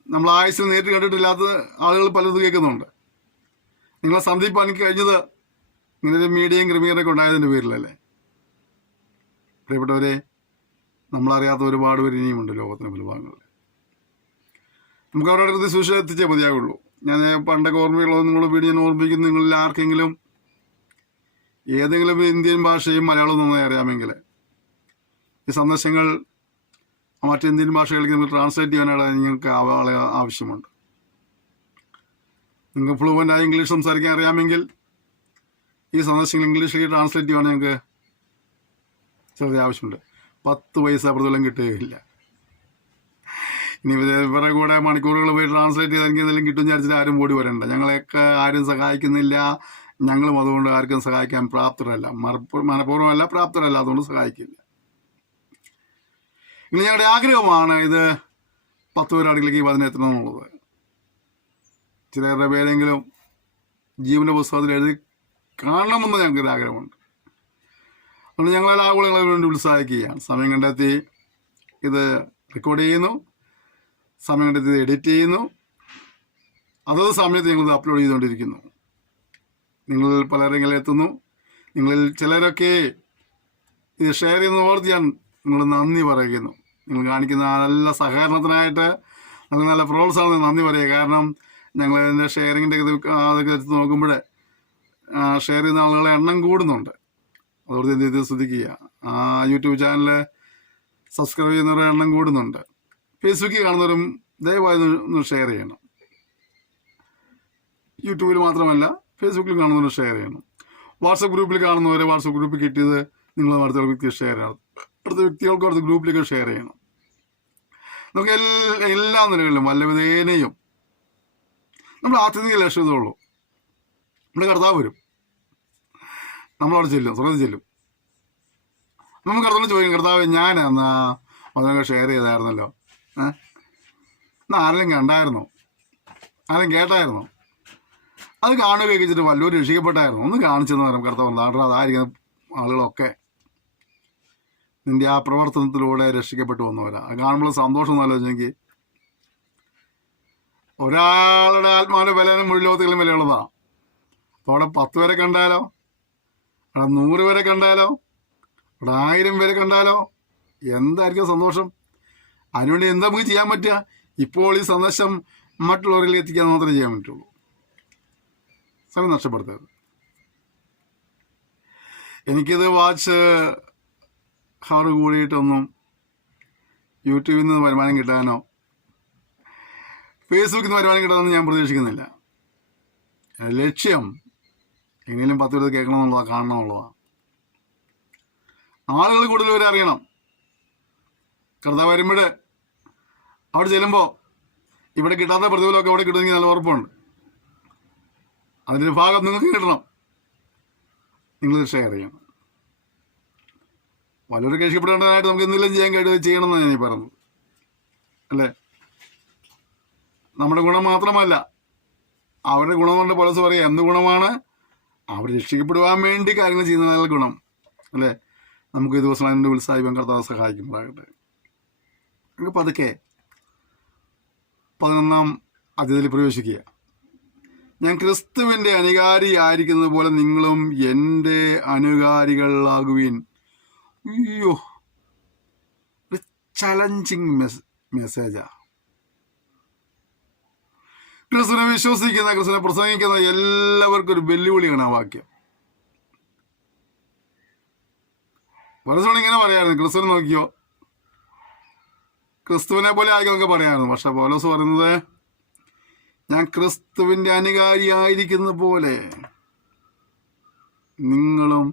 നമ്മൾ ആയുസ്സിൽ നേരിട്ട് കണ്ടിട്ടില്ലാത്ത ആളുകൾ പലതും കേൾക്കുന്നുണ്ട്. നിങ്ങളെ സന്ദീപാൻ എനിക്ക് കഴിഞ്ഞത് ഇങ്ങനൊരു മീഡിയയും ക്രമീകരണമൊക്കെ ഉണ്ടായതിൻ്റെ പേരിലല്ലേ. പ്രിയപ്പെട്ടവരെ, നമ്മളറിയാത്ത ഒരുപാട് പേര് ഇനിയുമുണ്ട് ലോകത്തിന് പല ഭാഗങ്ങളിൽ. നമുക്ക് അവരുടെ അടുത്ത് സുവിശേഷം എത്തിച്ചേ മതിയാകുള്ളൂ. ഞാൻ പണ്ടൊക്കെ ഓർമ്മയുള്ളത് നിങ്ങളുടെ വീഡിയോ ഞാൻ ഓർമ്മിപ്പിക്കുന്നു, നിങ്ങളിൽ ആർക്കെങ്കിലും ഏതെങ്കിലും ഇന്ത്യൻ ഭാഷയും മലയാളവും നന്നായി അറിയാമെങ്കിൽ ഈ സന്ദേശങ്ങൾ മറ്റ് ഇന്ത്യൻ ഭാഷകളിലേക്ക് നിങ്ങൾ ട്രാൻസ്ലേറ്റ് ചെയ്യാനായിട്ട് നിങ്ങൾക്ക് ആവശ്യമുണ്ട്. നിങ്ങൾക്ക് ഫ്ലുവൻ്റായി ഇംഗ്ലീഷ് സംസാരിക്കാൻ അറിയാമെങ്കിൽ ഈ സന്ദേശങ്ങൾ ഇംഗ്ലീഷിലേക്ക് ട്രാൻസ്ലേറ്റ് ചെയ്യാൻ ഞങ്ങൾക്ക് ചെറിയ ആവശ്യമുണ്ട്. 10 പൈസ പ്രതിഫലം കിട്ടുകയില്ല. ഇനി ഇവരുടെ കൂടെ മണിക്കൂറുകൾ പോയി ട്രാൻസ്ലേറ്റ് ചെയ്താൽ എനിക്ക് എന്തെങ്കിലും കിട്ടും വിചാരിച്ചിട്ട് ആരും ഓടി വരണ്ട. ഞങ്ങളെയൊക്കെ ആരും സഹായിക്കുന്നില്ല, ഞങ്ങളും അതുകൊണ്ട് ആർക്കും സഹായിക്കാൻ പ്രാപ്തരല്ല, മനഃപൂർവ്വമല്ല, പ്രാപ്തരല്ല, അതുകൊണ്ട് സഹായിക്കില്ല. ഇനി ഞങ്ങളുടെ ആഗ്രഹമാണ് ഇത് 10 പേരുടെ അടുക്കിലേക്ക് ഈ വചനം എത്തണം എന്നുള്ളത്. ചിലരുടെ പേരെങ്കിലും ജീവന്റെ പുസ്തകത്തിൽ എഴുതി കാണണമെന്ന് ഞങ്ങൾക്കൊരു ആഗ്രഹമുണ്ട്. അതുകൊണ്ട് ഞങ്ങളെ ആളുകളെ വേണ്ടി ഉത്സാഹിക്കുകയാണ്. സമയം കണ്ടെത്തി ഇത് റെക്കോർഡ് ചെയ്യുന്നു, സമയം കണ്ടെത്തി ഇത് എഡിറ്റ് ചെയ്യുന്നു, അതത് സമയത്ത് ഞങ്ങളിത് അപ്ലോഡ് ചെയ്തുകൊണ്ടിരിക്കുന്നു. നിങ്ങളിൽ പലരെങ്കിലും എത്തുന്നു. നിങ്ങളിൽ ചിലരൊക്കെ ഇത് ഷെയർ ചെയ്യുന്ന ഓർത്ത് ഞാൻ നിങ്ങൾ നന്ദി പറയുന്നു. നിങ്ങൾ കാണിക്കുന്ന നല്ല സഹകരണത്തിനായിട്ട് നമുക്ക് നല്ല പ്രോത്സാഹനം നന്ദി പറയുക. കാരണം ഞങ്ങൾ ഇതിൻ്റെ ഷെയറിങ്ങിൻ്റെ അതൊക്കെ എടുത്ത് നോക്കുമ്പോൾ ഷെയർ ചെയ്യുന്ന ആളുകളെ എണ്ണം കൂടുന്നുണ്ട്. അതോടെ എന്ത് ചെയ്ത് ശ്രദ്ധിക്കുക, യൂട്യൂബ് ചാനൽ സബ്സ്ക്രൈബ് ചെയ്യുന്നവരുടെ എണ്ണം കൂടുന്നുണ്ട്. ഫേസ്ബുക്കിൽ കാണുന്നവരും ദയവായി ഒന്ന് ഷെയർ ചെയ്യണം. യൂട്യൂബിൽ മാത്രമല്ല ഫേസ്ബുക്കിൽ കാണുന്നവരും ഷെയർ ചെയ്യണം. വാട്സപ്പ് ഗ്രൂപ്പിൽ കാണുന്നവരെ വാട്സപ്പ് ഗ്രൂപ്പിൽ കിട്ടിയത് നിങ്ങൾ അടുത്ത വ്യക്തിക്ക് ഷെയർ ചെയ്യണം. അടുത്ത വ്യക്തികൾക്ക് അടുത്ത ഗ്രൂപ്പിലേക്ക് ഷെയർ ചെയ്യണം. നമുക്ക് എല്ലാ നിലകളിലും വല്ല വിധേനയും നമ്മൾ ആത്യന്തിക ലക്ഷ്യതയുള്ളൂ. നമ്മുടെ കർത്താവ് വരും, നമ്മളവിടെ ചെല്ലും, സ്വർഗ്ഗത്തിൽ ചെല്ലും. നമ്മൾ കർത്താവിനോട് ചോദിക്കും, കർത്താവ് ഞാൻ എന്നാ അതൊക്കെ ഷെയർ ചെയ്തായിരുന്നല്ലോ, എന്നാ ആരെങ്കിലും കണ്ടായിരുന്നോ, ആരെങ്കിലും കേട്ടായിരുന്നോ, അത് കാണുകയൊക്കെ വെച്ചിട്ട് വല്ലവരും രക്ഷിക്കപ്പെട്ടായിരുന്നു, ഒന്ന് കാണിച്ചെന്ന് പറയും കർത്താവ്. നാട്ടിൽ അതായിരിക്കുന്ന ആളുകളൊക്കെ നിന്റെ ആ പ്രവർത്തനത്തിലൂടെ രക്ഷിക്കപ്പെട്ടു വന്നവരാ. അത് കാണുമ്പോൾ സന്തോഷം എന്ന് ആലോചിച്ചെങ്കിൽ ഒരാളുടെ ആത്മാവിൻ്റെ വിലനും മുഴുവൻ ലോകത്തിലും വിലയുള്ളതാണ്. അപ്പോൾ അവിടെ 10 പേരെ കണ്ടാലോ, അവിടെ 100 പേരെ കണ്ടാലോ, അവിടെ 1000 പേരെ കണ്ടാലോ എന്തായിരിക്കും സന്തോഷം. അതിനുവേണ്ടി എന്താ നമുക്ക് ചെയ്യാൻ പറ്റുക? ഇപ്പോൾ ഈ സന്ദേശം മറ്റുള്ളവരിലേക്ക് എത്തിക്കാൻ മാത്രമേ ചെയ്യാൻ പറ്റുള്ളൂ. സമയം നഷ്ടപ്പെടുത്തരുത്. എനിക്കിത് വാച്ച് ഹവർ കൂടിയിട്ടൊന്നും യൂട്യൂബിൽ നിന്ന് വരുമാനം കിട്ടാനോ ഫേസ്ബുക്കിൽ നിന്ന് വരുമാനം കിട്ടാനൊന്നും ഞാൻ പ്രതീക്ഷിക്കുന്നില്ല. ലക്ഷ്യം എങ്ങനെയും 10 പേര് കേൾക്കണമെന്നുള്ളതാണ്, കാണണമെന്നുള്ളതാണ്. ആളുകൾ കൂടുതൽ പേരെ അറിയണം. കർത്താവ് വരുമ്പോൾ അവിടെ ചെല്ലുമ്പോൾ ഇവിടെ കിട്ടാത്ത പ്രതിഫലമൊക്കെ അവിടെ കിട്ടുമെങ്കിൽ നല്ല ഉറപ്പുണ്ട്. അതിൻ്റെ ഭാഗം നിങ്ങൾക്ക് കിട്ടണം. നിങ്ങളിത് ഷെയർ ചെയ്യണം. പലരും രക്ഷിക്കപ്പെടേണ്ടതായിട്ട് നമുക്ക് എന്തെങ്കിലും ചെയ്യണമെന്നാണ് ഞാൻ ഈ പറഞ്ഞത്, അല്ലേ? നമ്മുടെ ഗുണം മാത്രമല്ല, അവരുടെ ഗുണം കൊണ്ട് പലസ് പറയാം. എന്ത് ഗുണമാണ്? അവർ രക്ഷിക്കപ്പെടുവാൻ വേണ്ടി കാര്യങ്ങൾ ചെയ്യുന്നതിനുള്ള ഗുണം, അല്ലേ? നമുക്ക് ഈ ദിവസം അതിൻ്റെ ഉത്സാഹിപ്പം കർത്താവ് സഹായിക്കുമ്പോഴാകട്ടെ. നമുക്ക് പതുക്കെ 11-ാം അധ്യായത്തിൽ പ്രവേശിക്കുക. ഞാൻ ക്രിസ്തുവിൻ്റെ അനുകാരി ആയിരിക്കുന്നത് പോലെ നിങ്ങളും എൻ്റെ അനുകാരികളാകുവിൻ. അയ്യോ, ഒരു ചലഞ്ചിങ് മെസ്സേജാ. ക്രിസ്തുവിനെ വിശ്വസിക്കുന്ന, ക്രിസ്തുവിനെ പ്രസംഗിക്കുന്ന എല്ലാവർക്കും ഒരു വെല്ലുവിളിയാണ് ആ വാക്യം. പലപ്പോഴും ഇങ്ങനെ പറയായിരുന്നു, ക്രിസ്തുവിനെ നോക്കിയോ, ക്രിസ്തുവിനെ പോലെ ആയിരിക്കും പറയായിരുന്നു. പക്ഷെ പൗലോസ് പറയുന്നത്, ഞാൻ ക്രിസ്തുവിൻ്റെ അനുകാരിയായിരിക്കുന്ന പോലെ നിങ്ങളും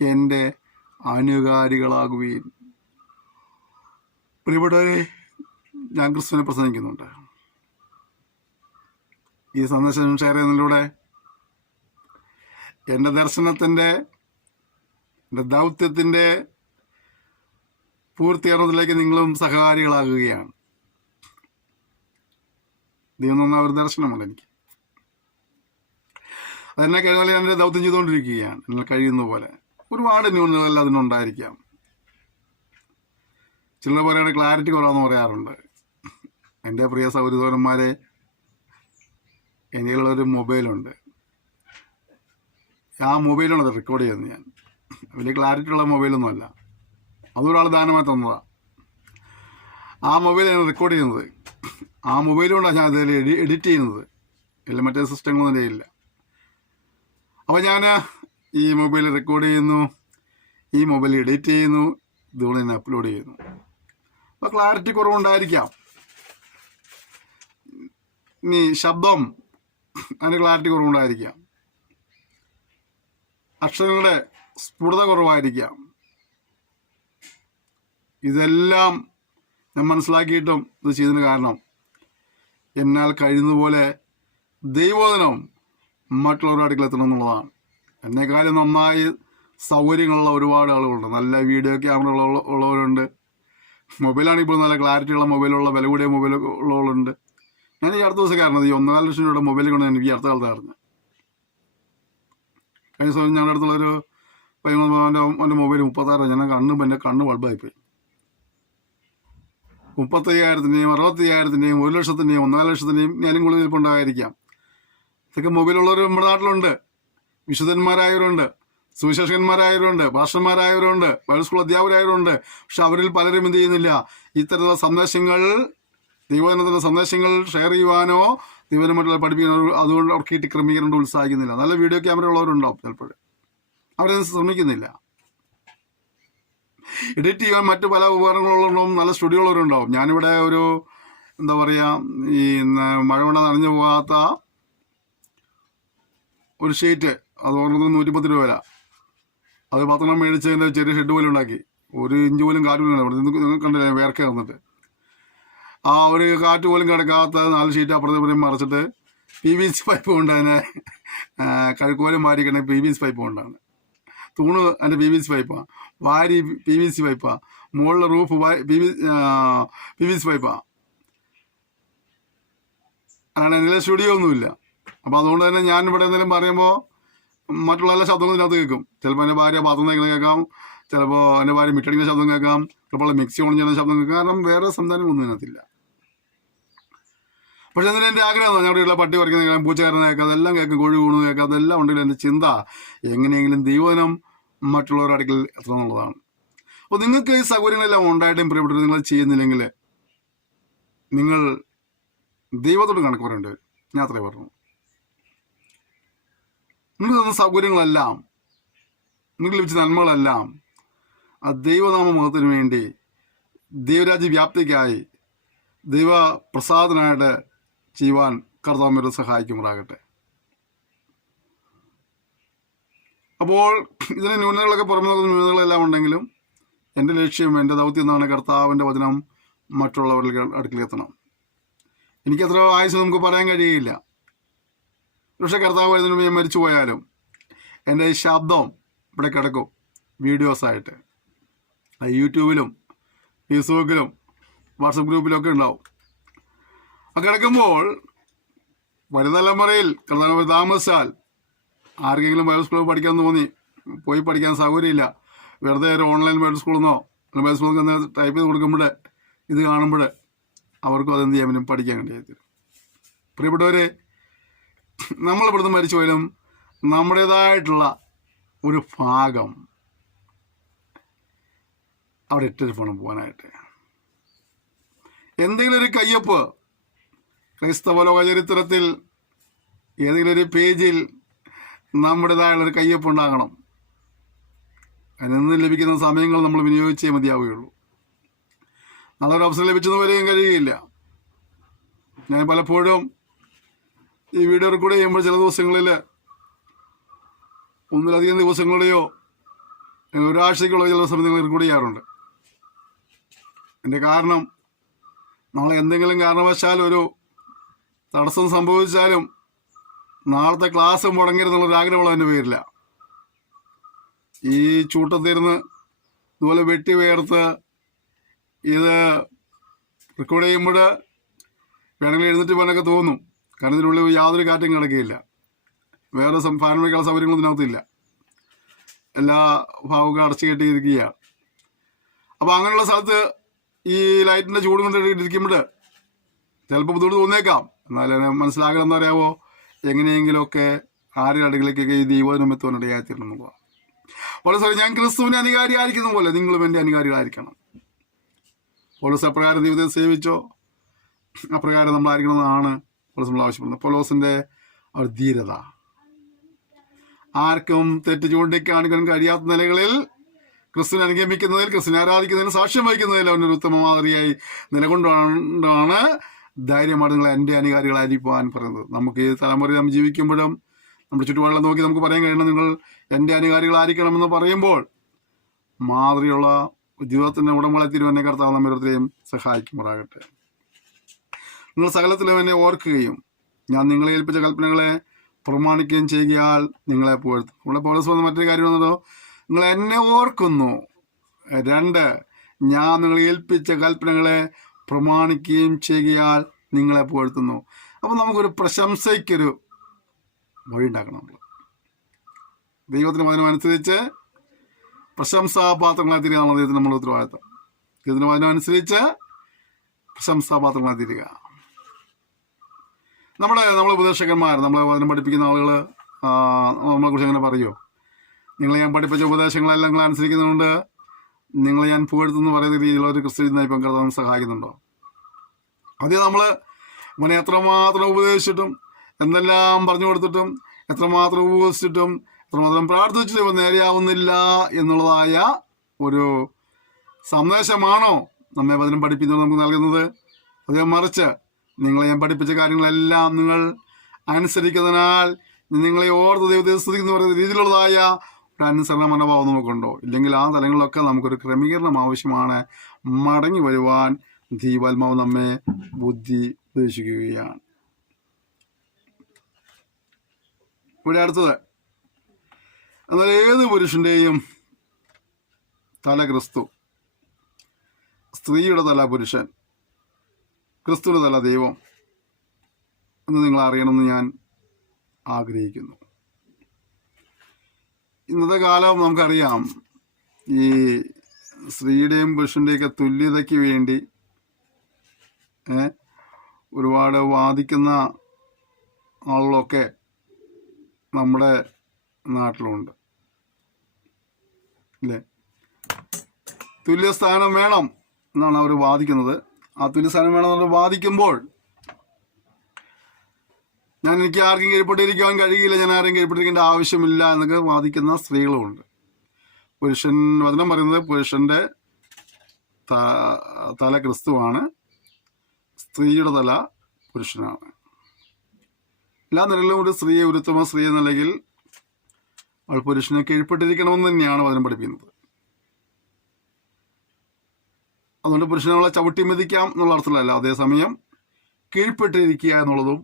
എൻ്റെ അനുകാരികളാകുകയും. പ്രിയപ്പെട്ടവരെ, ഞാൻ ക്രിസ്തുവിനെ പ്രസംഗിക്കുന്നുണ്ട്. ഈ സന്ദേശം ഷെയർ ചെയ്യുന്നതിലൂടെ എൻ്റെ ദർശനത്തിൻ്റെ, എൻ്റെ ദൗത്യത്തിൻ്റെ പൂർത്തീകരണത്തിലേക്ക് നിങ്ങളും സഹകാരികളാകുകയാണ്. ദൈവം തന്ന ഒരു ദർശനമുണ്ട് എനിക്ക്. അതെന്നെ കഴിഞ്ഞാൽ ഞാൻ എൻ്റെ ദൗത്യം ചെയ്തുകൊണ്ടിരിക്കുകയാണ്. എന്നാൽ കഴിയുന്ന പോലെ ഒരുപാട് ന്യൂനതകൾ അതിനുണ്ടായിരിക്കാം. ചിലർ പറയുന്നത് ക്ലാരിറ്റി കുറവാന്ന് പറയാറുണ്ട്. എൻ്റെ പ്രിയ സഹോദരന്മാരെ, എനിക്കുള്ളൊരു മൊബൈലുണ്ട്. ആ മൊബൈലാണ് റെക്കോർഡ് ചെയ്യുന്നത്. ഞാൻ വലിയ ക്ലാരിറ്റി ഉള്ള മൊബൈലൊന്നുമല്ല, അതൊരാൾ ദാനമായി തന്നതാണ്. ആ മൊബൈലാണ് റെക്കോർഡ് ചെയ്യുന്നത്. ആ മൊബൈൽ കൊണ്ടാണ് ഞാൻ അതിൽ എഡിറ്റ് ചെയ്യുന്നത്. ഇല്ല, മറ്റേ സിസ്റ്റങ്ങളൊന്നും എൻ്റെ ഇല്ല. അപ്പോൾ ഞാൻ ഈ മൊബൈൽ റെക്കോർഡ് ചെയ്യുന്നു, ഈ മൊബൈൽ എഡിറ്റ് ചെയ്യുന്നു, ഇതുകൊണ്ട് തന്നെ അപ്ലോഡ് ചെയ്യുന്നു. അപ്പോൾ ക്ലാരിറ്റി കുറവുണ്ടായിരിക്കാം. ഇനി ശബ്ദം, അതിൻ്റെ ക്ലാരിറ്റി കുറവുണ്ടായിരിക്കാം. അക്ഷരങ്ങളുടെ സ്ഫുടത കുറവായിരിക്കാം. ഇതെല്ലാം ഞാൻ മനസ്സിലാക്കിയിട്ടും ഇത് ചെയ്തതിന് കാരണം എന്നാൽ കഴിയുന്നതുപോലെ ദൈവവചനം മറ്റുള്ളവരുടെ അടുക്കലെത്തണം എന്നുള്ളതാണ്. എന്നെക്കാളും നന്നായി സൗകര്യങ്ങളുള്ള ഒരുപാട് ആളുകളുണ്ട്. നല്ല വീഡിയോ ക്യാമറ ഉള്ളവരുണ്ട്. മൊബൈലാണെങ്കിൽ ഇപ്പോൾ നല്ല ക്ലാരിറ്റിയുള്ള മൊബൈലുള്ള, വില കൂടിയ മൊബൈൽ ഉള്ളവരുണ്ട്. ഞാൻ ഈ അടുത്ത ദിവസം കാരണം ഈ 1.5 ലക്ഷം രൂപയുടെ മൊബൈൽ കൊണ്ട് എനിക്ക് അടുത്ത കാലത്ത് അറിഞ്ഞു. കഴിഞ്ഞ സമയം ഞങ്ങളുടെ അടുത്തുള്ളൊരു എൻ്റെ മൊബൈൽ 36. ഞാൻ എൻ്റെ കണ്ണ് ബൾബായിപ്പോയി. 35,000-ൻ്റെയും 60,000-ൻ്റെയും 1 ലക്ഷത്തിൻ്റെയും 1.5 ലക്ഷത്തിൻ്റെയും ഞാനും കൂടുതൽ ഇരിപ്പുണ്ടായിരിക്കാം. ഇതൊക്കെ മൊബൈലുള്ളവർ നമ്മുടെ നാട്ടിലുണ്ട്. വിശുദ്ധന്മാരായവരുണ്ട്, സുവിശേഷകന്മാരായവരുണ്ട്, ഭാഷന്മാരായവരുണ്ട്, ബൈബിൾ സ്കൂൾ അധ്യാപകരായവരുണ്ട്. പക്ഷെ അവരിൽ പലരും എന്ത് ചെയ്യുന്നില്ല, ഇത്തരത്തിലുള്ള സന്ദേശങ്ങൾ, ദൈവജനത്തിൻ്റെ സന്ദേശങ്ങൾ ഷെയർ ചെയ്യുവാനോ ദൈവജനം മറ്റുള്ള പഠിപ്പിക്കാനോ അതുകൊണ്ട് അവർക്ക് ക്രമീകരണം ഉത്സാഹിക്കുന്നില്ല. നല്ല വീഡിയോ ക്യാമറ ഉള്ളവരുണ്ടാവും, ചിലപ്പോൾ അവരത് ശ്രമിക്കുന്നില്ല. എഡിറ്റ് ചെയ്യാൻ മറ്റ് പല ഉപകരണങ്ങളുള്ളവരുണ്ടാവും, നല്ല സ്റ്റുഡിയോകളുള്ളവരുണ്ടാവും. ഞാനിവിടെ ഒരു എന്താ പറയുക, ഈ മഴ കൊണ്ട് നനഞ്ഞു പോകാത്ത ഒരു ഷീറ്റ്, അത് ഓർമ്മ 110 രൂപ വില. അത് 10 മേടിച്ചതിൻ്റെ ചെറിയ ഷെഡ് പോലും ഉണ്ടാക്കി. 1 ഇഞ്ച് പോലും കാറ്റ് പോലും നിങ്ങൾ കണ്ടില്ലേ, വേർക്കെ വന്നിട്ട് ആ ഒരു കാറ്റ് പോലും കിടക്കാത്ത 4 ഷീറ്റ് അപ്പുറത്തെ മറച്ചിട്ട് PVC പൈപ്പ് കൊണ്ട് അതിനെ കഴുക്കോലും മാറിക്കണേ PVC പൈപ്പ് കൊണ്ടാണ്. തൂണ് അതിൻ്റെ PVC പൈപ്പാണ്, വാരി PVC പൈപ്പാണ്, മുകളിലെ റൂഫ് PVC പൈപ്പാണ്. അങ്ങനെ എന്തെങ്കിലും സ്റ്റുഡിയോ ഒന്നുമില്ല. അപ്പോൾ അതുകൊണ്ട് തന്നെ ഞാനിവിടെ എന്തെങ്കിലും പറയുമ്പോൾ മറ്റുള്ള എല്ലാ ശബ്ദങ്ങളും ഇതിനകത്ത് കേൾക്കും. ചിലപ്പോൾ എൻ്റെ ഭാര്യ പാത്രം തേക്കുന്ന കേൾക്കാം, ചിലപ്പോൾ എൻ്റെ ഭാര്യ മിറ്റടിക്കുന്ന ശബ്ദം കേൾക്കാം, ചിലപ്പോൾ മിക്സി ഓണിഞ്ഞ ശബ്ദം കേൾക്കാം. കാരണം വേറെ സംസാരമൊന്നും ഇതിനകത്തില്ല. പക്ഷെ അതിന് എൻ്റെ ആഗ്രഹം ഞങ്ങളുടെ വീട്ടിലെ പട്ടി കുറയ്ക്കുന്ന കേൾക്കാം, പൂച്ചക്കാരനെ കേൾക്കാം, അതെല്ലാം കേൾക്കും, കോഴി കൂണ് കേൾക്കാം. അതെല്ലാം ഉണ്ടെങ്കിലും എൻ്റെ ചിന്ത എങ്ങനെയെങ്കിലും ദൈവനം മറ്റുള്ളവരുടെ അടുക്കൽ എത്തണം എന്നുള്ളതാണ്. അപ്പോൾ നിങ്ങൾക്ക് ഈ സൗകര്യങ്ങളെല്ലാം ഉണ്ടായിട്ടും പ്രിയപ്പെട്ടവർ നിങ്ങൾ ചെയ്യുന്നില്ലെങ്കിൽ നിങ്ങൾ ദൈവത്തോട് കണക്ക് പറയേണ്ടി വരും. ഞാൻ അത്രേ പറഞ്ഞു. നിങ്ങൾക്ക് തന്ന സൗകര്യങ്ങളെല്ലാം, നിങ്ങൾക്ക് ലഭിച്ച നന്മകളെല്ലാം ആ ദൈവനാമത്തിന് വേണ്ടി, ദൈവരാജ്യ വ്യാപ്തിക്കായി, ദൈവപ്രസാദനായിട്ട് ചെയ്യുവാൻ കർത്താവ് സഹായിക്കുമാറാകട്ടെ. അപ്പോൾ ഇതിന് ന്യൂനതകളൊക്കെ പുറമെ നോക്കുന്ന ന്യൂനതകളെല്ലാം ഉണ്ടെങ്കിലും എൻ്റെ ലക്ഷ്യം, എൻ്റെ ദൗത്യം എന്നാണ് കർത്താവിൻ്റെ വചനം മറ്റുള്ളവരുടെ അടുക്കലെത്തണം. എനിക്കത്ര ആയുസ് നമുക്ക് പറയാൻ കഴിയില്ല. പക്ഷേ കർത്താവ് ഇതിനു ഞാൻ മരിച്ചു പോയാലും എൻ്റെ ഈ ശബ്ദം ഇവിടെ കിടക്കും വീഡിയോസായിട്ട്. യൂട്യൂബിലും ഫേസ്ബുക്കിലും വാട്സപ്പ് ഗ്രൂപ്പിലൊക്കെ ഉണ്ടാവും. അത് കിടക്കുമ്പോൾ വരും തലമുറയിൽ താമസിച്ചാൽ ആർക്കെങ്കിലും ബൈബിൾ സ്കൂളിൽ പഠിക്കാൻ തോന്നി, പോയി പഠിക്കാൻ സൗകര്യമില്ല, വെറുതെ ഒരു ഓൺലൈൻ ബൈബിൾ സ്കൂളിൽ നിന്നോ ബൈബിൾ സ്കൂളിൽ നിന്ന് ടൈപ്പ് ചെയ്ത് കൊടുക്കുമ്പോൾ ഇത് കാണുമ്പോൾ അവർക്കും അതെന്ത് ചെയ്യാൻ പറ്റും, പഠിക്കാൻ കഴിയത്തില്ല. പ്രിയപ്പെട്ടവരെ, നമ്മൾ ഇവിടുന്ന് മരിച്ചു പോയാലും നമ്മുടേതായിട്ടുള്ള ഒരു ഭാഗം അവിടെ ഇട്ടിട്ട് വേണം പോകാനായിട്ട്. എന്തെങ്കിലും ഒരു കയ്യൊപ്പ് ക്രൈസ്തവ ലോക ചരിത്രത്തിൽ ഏതെങ്കിലും ഒരു പേജിൽ നമ്മുടേതായുള്ളൊരു കയ്യൊപ്പ് ഉണ്ടാകണം. അതിൽ ലഭിക്കുന്ന സമയങ്ങൾ നമ്മൾ വിനിയോഗിച്ചേ മതിയാവുകയുള്ളൂ. നല്ലൊരു അവസരം ലഭിച്ചെന്ന് വരെയും കഴിയുകയില്ല. ഞാൻ പലപ്പോഴും ഈ വീഡിയോ റെക്കോർഡ് ചെയ്യുമ്പോൾ ചില ദിവസങ്ങളിൽ ഒന്നിലധികം ദിവസങ്ങളുടെയോ ഒരാഴ്ചയ്ക്കുള്ള ചില സമയങ്ങൾ റെക്കോർഡ് ചെയ്യാറുണ്ട്. എൻ്റെ കാരണം, നമ്മൾ എന്തെങ്കിലും കാരണവശാൽ ഒരു തടസ്സം സംഭവിച്ചാലും നാളത്തെ ക്ലാസ് മുടങ്ങരുതെന്നുള്ളൊരു ആഗ്രഹമുള്ള എൻ്റെ പേരില്ല. ഈ ചൂട്ടത്തിരുന്ന് ഇതുപോലെ വെട്ടി വേർത്ത് ഇത് റെക്കോർഡ് ചെയ്യുമ്പോൾ വേണമെങ്കിൽ എഴുന്നേറ്റ് പോകാനൊക്കെ തോന്നും. കാരണം ഇതിനുള്ളിൽ യാതൊരു കാറ്റും കിടക്കുകയില്ല, വേറെ ഫാൻ വയ്ക്കാനുള്ള സൗകര്യങ്ങളൊന്നും ഇതിനകത്തില്ല, എല്ലാ ഭാഗവും അടച്ചു കെട്ടിയിരിക്കുകയാണ്. അപ്പോൾ അങ്ങനെയുള്ള സ്ഥലത്ത് ഈ ലൈറ്റിൻ്റെ ചൂട് കൊണ്ട് ഇരിക്കുമ്പോൾ ചിലപ്പോൾ ബുദ്ധിമുട്ട് തോന്നിയേക്കാം. എന്നാലും മനസ്സിലാക്കണം എന്ന് പറയാമോ, എങ്ങനെയെങ്കിലുമൊക്കെ ആരുടെ അടുക്കിലേക്കൊക്കെ ഈ ദൈവം എത്തുവാനിടയായിത്തീരണമെന്നുള്ളതാണ്. വളരെ സാറി, ഞാൻ ക്രിസ്തുവിൻ്റെ അനുകാരി ആയിരിക്കുന്ന പോലെ നിങ്ങളും എൻ്റെ അനുകാരികളായിരിക്കണം. പോലീസ് എപ്രകാരം ദൈവത്തെ സേവിച്ചോ അപ്രകാരം നമ്മളായിരിക്കണമെന്നാണ് പോലീസ് നമ്മൾ ആവശ്യപ്പെടുന്നത്. പോലീസിൻ്റെ ഒരു ധീരത, ആർക്കും തെറ്റ് ചൂണ്ടിക്കാണിക്കാൻ കഴിയാത്ത നിലകളിൽ ക്രിസ്തുവിനെ അനുഗമിക്കുന്നതിൽ, ക്രിസ്തുവിനെ ആരാധിക്കുന്നതിന് സാക്ഷ്യം വഹിക്കുന്നതിൽ അവനൊരു ഉത്തമ മാതൃകയായി നിലകൊണ്ടാണ് ധൈര്യമായിട്ട് നിങ്ങൾ എൻ്റെ അനുകാരികളായിരിക്കാൻ പറയുന്നത്. നമുക്ക് ഈ തലമുറയിൽ നമ്മൾ ജീവിക്കുമ്പോഴും നമ്മുടെ ചുറ്റുപാടുകൾ നോക്കി നമുക്ക് പറയാൻ കഴിയണം, നിങ്ങൾ എൻ്റെ അനുകാരികളായിരിക്കണമെന്ന് പറയുമ്പോൾ മാതൃകയുള്ള ജീവിതത്തിൻ്റെ ഉടമകളെ തീരുവന്നെ കർത്താവ് നമ്മോരോരുത്തരെയും സഹായിക്കുമാറാകട്ടെ. നിങ്ങൾ സകലത്തിലും എന്നെ ഓർക്കുകയും ഞാൻ നിങ്ങളെ ഏൽപ്പിച്ച കൽപ്പനകളെ പ്രമാണിക്കുകയും ചെയ്യുകയാൽ നിങ്ങളെ പുകഴ്ത്തും. ഇവിടെ പൗലോസ് പറഞ്ഞ മറ്റൊരു കാര്യം വന്നതോ, നിങ്ങൾ എന്നെ ഓർക്കുന്നു. 2, ഞാൻ നിങ്ങളെ ഏൽപ്പിച്ച കൽപ്പനകളെ പ്രമാണിക്കുകയും ചെയ്യുകയാൽ നിങ്ങളെ പുകഴ്ത്തുന്നു. അപ്പം നമുക്കൊരു പ്രശംസയ്ക്കൊരു വഴി ഉണ്ടാക്കണം. നമ്മൾ ദൈവത്തിന് വചനമനുസരിച്ച് പ്രശംസാപാത്രങ്ങളായി തീരുകയാണ് ദൈവത്തിന് നമ്മുടെ ഉത്തരവാദിത്വം. ദൈവത്തിന് വചനമനുസരിച്ച് പ്രശംസാപാത്രങ്ങളായി തീരുക. നമ്മൾ ഉപദേശകന്മാർ, നമ്മളെ വചനം പഠിപ്പിക്കുന്ന ആളുകൾ നമ്മളെക്കുറിച്ച് അങ്ങനെ പറയുമോ, നിങ്ങളെ ഞാൻ പഠിപ്പിച്ച ഉപദേശങ്ങളെല്ലാം നിങ്ങൾ അനുസരിക്കുന്നുണ്ട്, നിങ്ങളെ ഞാൻ പുകഴ്ത്തുന്നു പറയുന്ന രീതിയിലുള്ള ഒരു ക്രിസ്ത്യൻ ഇപ്പം കർത്താവ് സഹായിക്കുന്നുണ്ടോ? അതേ നമ്മൾ ഇവനെ എത്രമാത്രം ഉപദേശിച്ചിട്ടും എന്തെല്ലാം പറഞ്ഞു കൊടുത്തിട്ടും എത്രമാത്രം ഉപവസിച്ചിട്ടും എത്രമാത്രം പ്രാർത്ഥിച്ചിട്ടും ഇവ നേരെയാവുന്നില്ല എന്നുള്ളതായ ഒരു സന്ദേശമാണോ നമ്മെ വചനം പഠിപ്പിക്കുന്നത് നമുക്ക് നൽകുന്നത്? അതേ മറിച്ച് നിങ്ങളെ ഞാൻ പഠിപ്പിച്ച കാര്യങ്ങളെല്ലാം നിങ്ങൾ അനുസരിക്കുന്നതിനാൽ നിങ്ങളെ ഓർത്ത് ദൈവത്തെ സ്തുതിക്കുന്നു പറയുന്ന രീതിയിലുള്ളതായ ഒരു അനുസരണ മനോഭാവം നമുക്കുണ്ടോ? ഇല്ലെങ്കിൽ ആ തലങ്ങളിലൊക്കെ നമുക്കൊരു ക്രമീകരണം ആവശ്യമാണ്. മടങ്ങി വരുവാൻ ദൈവാത്മാവ് നമ്മെ ബുദ്ധി ഉപദേശിക്കുകയാണ്. ഇവിടെ അടുത്തത്, എന്നാൽ ഏത് പുരുഷൻ്റെയും തല ക്രിസ്തു, സ്ത്രീയുടെ തല പുരുഷൻ, ക്രിസ്തുവിൻ്റെ തല ദൈവം എന്ന് നിങ്ങൾ അറിയണമെന്ന് ഞാൻ ആഗ്രഹിക്കുന്നു. ഇന്നത്തെ കാലം നമുക്കറിയാം, ഈ സ്ത്രീയുടെയും പുരുഷൻ്റെയൊക്കെ തുല്യതയ്ക്ക് വേണ്ടി ഒരുപാട് വാദിക്കുന്ന ആളുകളൊക്കെ നമ്മുടെ നാട്ടിലുണ്ട്, അല്ലേ? തുല്യസ്ഥാനം വേണം എന്നാണ് അവർ വാദിക്കുന്നത്. ആ തുല്യസ്ഥാനം വേണമെന്ന് വാദിക്കുമ്പോൾ എനിക്ക് ആർക്കും കീഴ്പ്പെട്ടിരിക്കാൻ കഴിയില്ല, ഞാൻ ആരെയും കീഴ്പ്പെട്ടിരിക്കേണ്ട ആവശ്യമില്ല എന്നൊക്കെ വാദിക്കുന്ന സ്ത്രീകളുമുണ്ട്. പുരുഷൻ, വചനം പറയുന്നത് പുരുഷൻ്റെ തല ക്രിസ്തുവാണ്, സ്ത്രീയുടെ തല പുരുഷനാണ്. എല്ലാ നിലയിലും ഒരു സ്ത്രീയെ, ഒരു ഉത്തമ സ്ത്രീ എന്ന നിലയിൽ അവൾ പുരുഷനെ കീഴ്പ്പെട്ടിരിക്കണമെന്ന് തന്നെയാണ് വചനം പഠിപ്പിക്കുന്നത്. അതുകൊണ്ട് പുരുഷനെ അവളെ ചവിട്ടി മെതിക്കാം എന്നുള്ള അർത്ഥത്തിലല്ല, അതേസമയം കീഴ്പ്പെട്ടിരിക്കുക എന്നുള്ളതും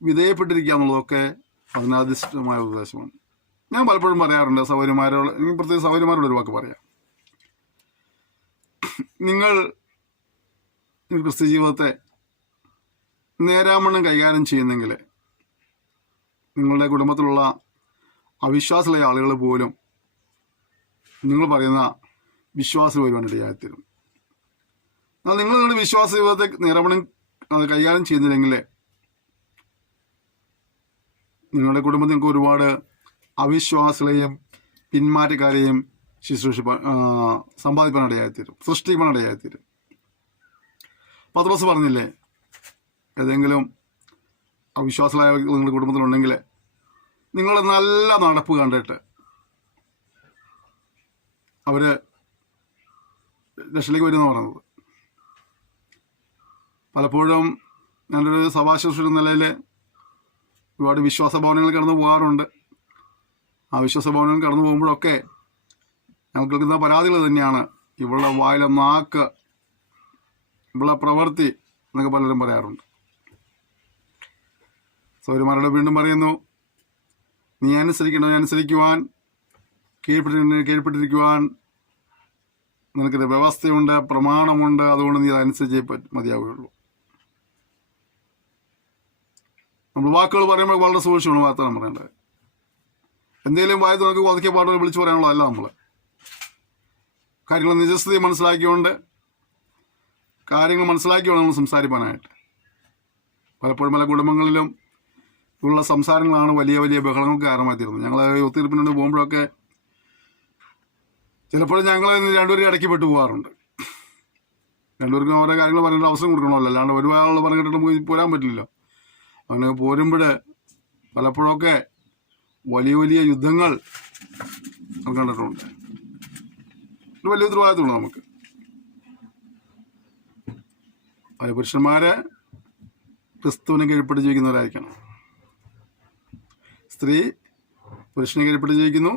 വിധേയപ്പെട്ടിരിക്കുക എന്നുള്ളതൊക്കെ അതിനാധിഷ്ഠിതമായ ഉപദേശമാണ്. ഞാൻ പലപ്പോഴും പറയാറുണ്ട്, സഹോദരിമാരോട്, പ്രത്യേക സഹോദരിമാരോട് ഒരു വാക്ക് പറയാം. നിങ്ങൾ ക്രിസ്ത്യ ജീവിതത്തെ നേരാമണ്ണം കൈകാര്യം ചെയ്യുന്നെങ്കിൽ നിങ്ങളുടെ കുടുംബത്തിലുള്ള അവിശ്വാസമുള്ള ആളുകൾ പോലും നിങ്ങൾ പറയുന്ന വിശ്വാസം വരുവാൻ ഇടയായിത്തീരും. എന്നാൽ നിങ്ങൾ നിങ്ങളുടെ വിശ്വാസ ജീവിതത്തെ നേരാമണ്ണം കൈകാര്യം ചെയ്യുന്നില്ലെങ്കിൽ നിങ്ങളുടെ കുടുംബത്തിൽ നിങ്ങൾക്ക് ഒരുപാട് അവിശ്വാസികളെയും പിന്മാറ്റക്കാരെയും സമ്പാദിക്കാനിടയായിത്തീരും, സൃഷ്ടിക്കാനിടയായിത്തീരും. പത്രോസ് പറഞ്ഞില്ലേ, ഏതെങ്കിലും അവിശ്വാസികളായ നിങ്ങളുടെ കുടുംബത്തിലുണ്ടെങ്കിൽ നിങ്ങളുടെ നല്ല നടപ്പ് കണ്ടിട്ട് അവർ രക്ഷയിലേക്ക് വരുമെന്ന് പറയുന്നത്. പലപ്പോഴും ഞാനൊരു സഭാശുശ്രൂഷ നിലയിൽ ഒരുപാട് വിശ്വാസ ഭവനങ്ങൾ കടന്നു പോകാറുണ്ട്. ആ വിശ്വാസ ഭവനങ്ങൾ കടന്നു പോകുമ്പോഴൊക്കെ ഞങ്ങൾക്ക് കിട്ടുന്ന പരാതികൾ തന്നെയാണ്, ഇവളുടെ വായിലെ നാക്ക്, ഇവളുടെ പ്രവൃത്തി എന്നൊക്കെ പലരും പറയാറുണ്ട്. സൗരന്മാരോട് വീണ്ടും പറയുന്നു, നീ അനുസരിക്കുവാൻ കീഴ്പ്പെട്ടിരിക്കുവാൻ നിനക്കൊരു വ്യവസ്ഥയുണ്ട്, പ്രമാണമുണ്ട്, അതുകൊണ്ട് നീ അതനുസരിച്ചേ മതിയാവുകയുള്ളൂ. നമ്മൾ വാക്കുകൾ പറയുമ്പോൾ വളരെ സൂക്ഷിച്ചാണ് വാർത്തകൾ പറയേണ്ടത്. എന്തെങ്കിലും വായത്ത് നമുക്ക് ഒതുക്കിയ പാടുകൾ വിളിച്ചു പറയാനുള്ളതല്ല. നമ്മൾ കാര്യങ്ങൾ നിജസ്ഥിതി മനസ്സിലാക്കിക്കൊണ്ട് നമ്മൾ സംസാരിക്കാനായിട്ട്. പലപ്പോഴും പല കുടുംബങ്ങളിലും ഉള്ള സംസാരങ്ങളാണ് വലിയ വലിയ ബഹളങ്ങൾക്ക് കാരണമായി തീർന്നത്. ഞങ്ങൾ ഒത്തുതീർപ്പിനുണ്ട് പോകുമ്പോഴൊക്കെ ചിലപ്പോഴും ഞങ്ങൾ രണ്ടുപേരും ഇടയ്ക്ക് പെട്ടു പോകാറുണ്ട്. രണ്ടുപേർക്കും ഓരോ കാര്യങ്ങൾ പറയേണ്ട അവസരം കൊടുക്കണമല്ലോ, അല്ലാണ്ട് ഒരുപാട് പറഞ്ഞിട്ട് നമുക്ക് പോരാൻ പറ്റില്ലല്ലോ. അങ്ങനെ പോരുമ്പോൾ പലപ്പോഴൊക്കെ വലിയ വലിയ യുദ്ധങ്ങൾ കണ്ടിട്ടുണ്ട്. ഒരു വലിയ ഉത്തരവാദിത്തമുണ്ട് നമുക്ക്. പുരുഷന്മാര് ക്രിസ്തുവിനെ കീഴ്പ്പെട്ട് ജീവിക്കുന്നവരായിരിക്കണം. സ്ത്രീ പുരുഷനെ കീഴ്പ്പെട്ട് ജീവിക്കുന്നു,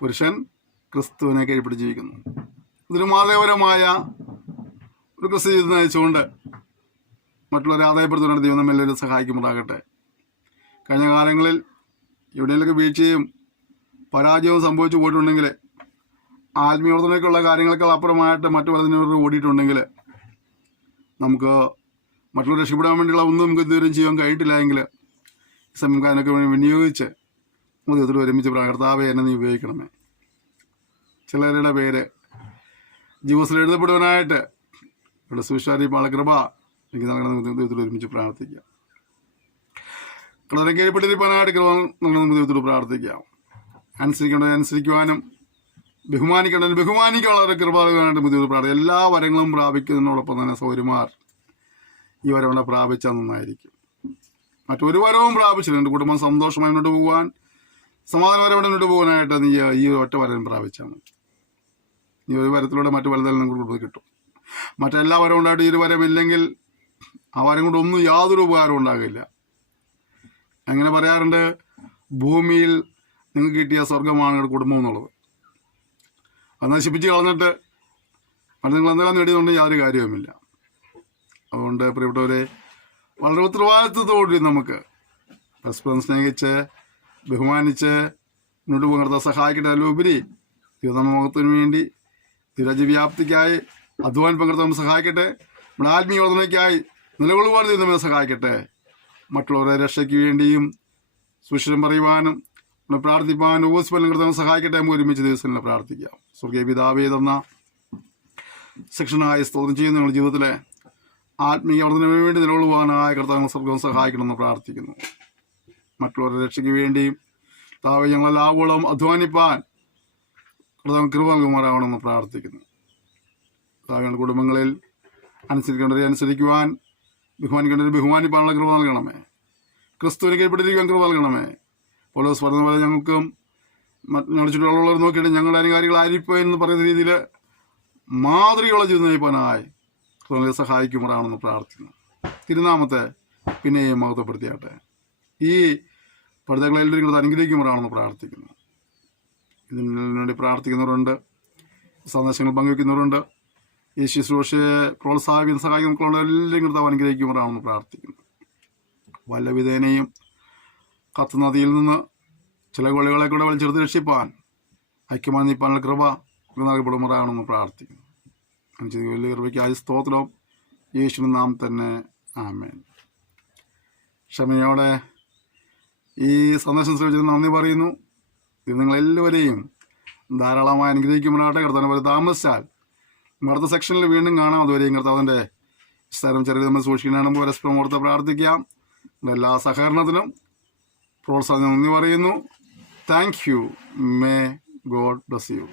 പുരുഷൻ ക്രിസ്തുവിനെ കീഴ്പ്പെട്ട് ജീവിക്കുന്നു. ഇതൊരു മാതൃകാപരമായ ഒരു ക്രിസ്തു ജീവിതം നയിച്ചുകൊണ്ട് മറ്റുള്ളവരെ ആദായപ്പെടുത്തുവാനായിട്ട് ദൈവം നമ്മെല്ലാവരും സഹായിക്കുമാറാകട്ടെ. കഴിഞ്ഞ കാലങ്ങളിൽ എവിടെയെങ്കിലൊക്കെ വീഴ്ചയും പരാജയവും സംഭവിച്ചു പോയിട്ടുണ്ടെങ്കിൽ, ആത്മീയവർദ്ധനയ്ക്കുള്ള കാര്യങ്ങളെക്കാൾ അപ്പുറമായിട്ട് മറ്റു പലതിനോട് ഓടിയിട്ടുണ്ടെങ്കിൽ, നമുക്ക് മറ്റുള്ളവർ രക്ഷപ്പെടാൻ വേണ്ടിയുള്ള ഒന്നും നമുക്ക് ഇതുവരെയും ചെയ്യാൻ കഴിഞ്ഞിട്ടില്ല എങ്കിൽ സമയം അതിനൊക്കെ വിനിയോഗിച്ച് നമുക്ക് ഇതിൽ ഒരുമിച്ച് കർത്താവേ എന്നെ നീ ഉപയോഗിക്കണമേ. ചിലരുടെ പേര് ജീവിതത്തിൽ എഴുതപ്പെടുവാനായിട്ട് ഇവിടെ സുവിശേഷീയമായ കൃപ എനിക്ക് നൽകണം. ദൈവത്തിൽ ഒരുമിച്ച് പ്രാർത്ഥിക്കാം. കളറെ കീഴ്പ്പെട്ടിരിക്കാനായിട്ട് കൃപ നൽകണം. ദൈവത്തോട് പ്രാർത്ഥിക്കാം. അനുസരിക്കുവാനും ബഹുമാനിക്കാനുള്ള കൃപ നൽകാനായിട്ട് ദൈവത്തോട് പ്രാർത്ഥിക്കാം. എല്ലാ വരങ്ങളും പ്രാപിക്കുന്നതിനോടൊപ്പം തന്നെ സൗര്യമാർ ഈ വരം കൂടെ പ്രാപിച്ചാൽ നന്നായിരിക്കും. മറ്റൊരു വരവും പ്രാപിച്ചില്ല. എൻ്റെ കുടുംബം സന്തോഷമായി മുന്നോട്ട് പോകാൻ, സമാധാനപരമായി മുന്നോട്ട് പോകാനായിട്ട് നീ ഈ ഒറ്റ വരം പ്രാപിച്ചാൽ മതി. ഈ ഒരു വരത്തിലൂടെ മറ്റു വലുതെല്ലാം നിങ്ങൾക്ക് കിട്ടും. മറ്റെല്ലാ വരവും ഉണ്ടായിട്ട് ഈ ഒരു വരമില്ലെങ്കിൽ ആ വരം കൊണ്ടൊന്നും യാതൊരു ഉപകാരവും ഉണ്ടാകില്ല. അങ്ങനെ പറയാറുണ്ട്, ഭൂമിയിൽ നിങ്ങൾക്ക് കിട്ടിയ സ്വർഗമാണ് നിങ്ങളുടെ കുടുംബം എന്നുള്ളത്. അത് നശിപ്പിച്ച് കളഞ്ഞിട്ട് അത് നിങ്ങൾ എന്തെല്ലാം നേടിയതുകൊണ്ട് യാതൊരു കാര്യവുമില്ല. അതുകൊണ്ട് പ്രിയപ്പെട്ടവരെ, വളരെ ഉത്തരവാദിത്വത്തോടുകൂടി നമുക്ക് പരസ്പരം സ്നേഹിച്ച് ബഹുമാനിച്ച് മുന്നോട്ട് പോകുന്ന സഹായിക്കട്ടെ. അതിലുപരി ദൈവനാമത്തിന് വേണ്ടി രാജ്യവ്യാപ്തിക്കായി അധ്വാനം പങ്കെടുത്ത് സഹായിക്കട്ടെ. നമ്മുടെ ആത്മീയ വർദ്ധനയ്ക്കായി നിലകൊള്ളുവാൻ നമ്മെ സഹായിക്കട്ടെ. മറ്റുള്ളവരുടെ രക്ഷയ്ക്ക് വേണ്ടിയും സുരക്ഷിതം പറയുവാനും നമ്മളെ പ്രാർത്ഥിപ്പാനും ഉപസ്ഫലം കിടത്താൻ സഹായിക്കട്ടെ. നമുക്ക് ഒരുമിച്ച് ദിവസങ്ങളിൽ പ്രാർത്ഥിക്കാം. സ്വർഗീയ പിതാവേ തന്ന സെക്ഷനായി സ്തോത്രം ചെയ്യുന്ന നമ്മുടെ ജീവിതത്തിലെ ആത്മീയ വർദ്ധനവിന് വേണ്ടി നിലകൊള്ളുവാനായ കർത്താവ് സ്വർഗം സഹായിക്കണമെന്ന് പ്രാർത്ഥിക്കുന്നു. മറ്റുള്ളവരുടെ രക്ഷയ്ക്ക് വേണ്ടിയും താവേ ഞങ്ങളെല്ലാവോളം അധ്വാനിപ്പാൻ കർത്താവ് കൃപ നൽകുമാറാവണമെന്ന് പ്രാർത്ഥിക്കുന്നു. താവയുടെ കുടുംബങ്ങളിൽ അനുസരിക്കേണ്ടവരെ അനുസരിക്കുവാൻ, ബഹുമാനിക്കേണ്ടവരെ ബഹുമാനിപ്പാനുള്ള കൃപ നൽകണമേ. ക്രിസ്തുവിനെ കീഴ്പ്പെട്ടിരിക്കാൻ കൃപ നൽകണമേ. പൗലോസ് പറഞ്ഞ പോലെ ഞങ്ങൾക്കും ഞങ്ങളുടെ ചുറ്റുമുള്ളവർ നോക്കിയിട്ട് ഞങ്ങളുടെ അനുകാരികളായിരിക്കും എന്ന് പറയുന്ന രീതിയിൽ മാതൃകയുള്ള ജീവിതം നയിപ്പാനായി സഹായിക്കുമാറാണെന്ന് പ്രാർത്ഥിക്കുന്നു. തിരുനാമത്തെ പിന്നെയും മഹത്വപ്പെടുത്തിയാട്ടെ. ഈ പഠിതാക്കളെല്ലാവരും അനുഗ്രഹിക്കുമാറാണെന്ന് പ്രാർത്ഥിക്കുന്നു. ഇതിനു വേണ്ടി പ്രാർത്ഥിക്കുന്നവരുണ്ട്, സന്ദേശങ്ങൾ പങ്കുവയ്ക്കുന്നവരുണ്ട്, ഈ ശുശ്രൂഷയെ പ്രോത്സാഹിപ്പിക്കുന്ന സഹായിക്കുന്ന എല്ലാവരും കർത്താവ് അനുഗ്രഹിക്കുമാറാണെന്ന് പ്രാർത്ഥിക്കുന്നു. വല്ല വിധേനയും കത്തുനദിയിൽ നിന്ന് ചില ഗോളികളെ കൂടെ വലിച്ചെടുത്ത് രക്ഷിപ്പാൻ ഐക്യമായി നീപ്പാനുള്ള കൃപ നൽകപ്പെടുമാറാണെന്ന് പ്രാർത്ഥിക്കുന്നു. വലിയ കൃപയ്ക്കായി സ്തോത്രം. യേശുവിൻ നാം തന്നെ ആമേൻ. ക്ഷമയോടെ ഈ സന്ദേശം ശ്രമിച്ചതിന് നന്ദി പറയുന്നു. ഇത് നിങ്ങളെല്ലാവരെയും ധാരാളമായി അനുഗ്രഹിക്കുമ്പോഴാട്ടെ. കർത്താവിനെ പോലെ താമസിച്ചാൽ അടുത്ത സെക്ഷനിൽ വീണ്ടും കാണാം. അതുവരെയും കർത്താവിൻ്റെ സ്ഥലം ചെറിയ നമ്മൾ സൂക്ഷിക്കണം. പരസ്പരം ഓർത്ത് പ്രാർത്ഥിക്കാം. എല്ലാ സഹകരണത്തിനും പ്രോത്സാഹനം നന്ദി പറയുന്നു. Thank you. May God bless you.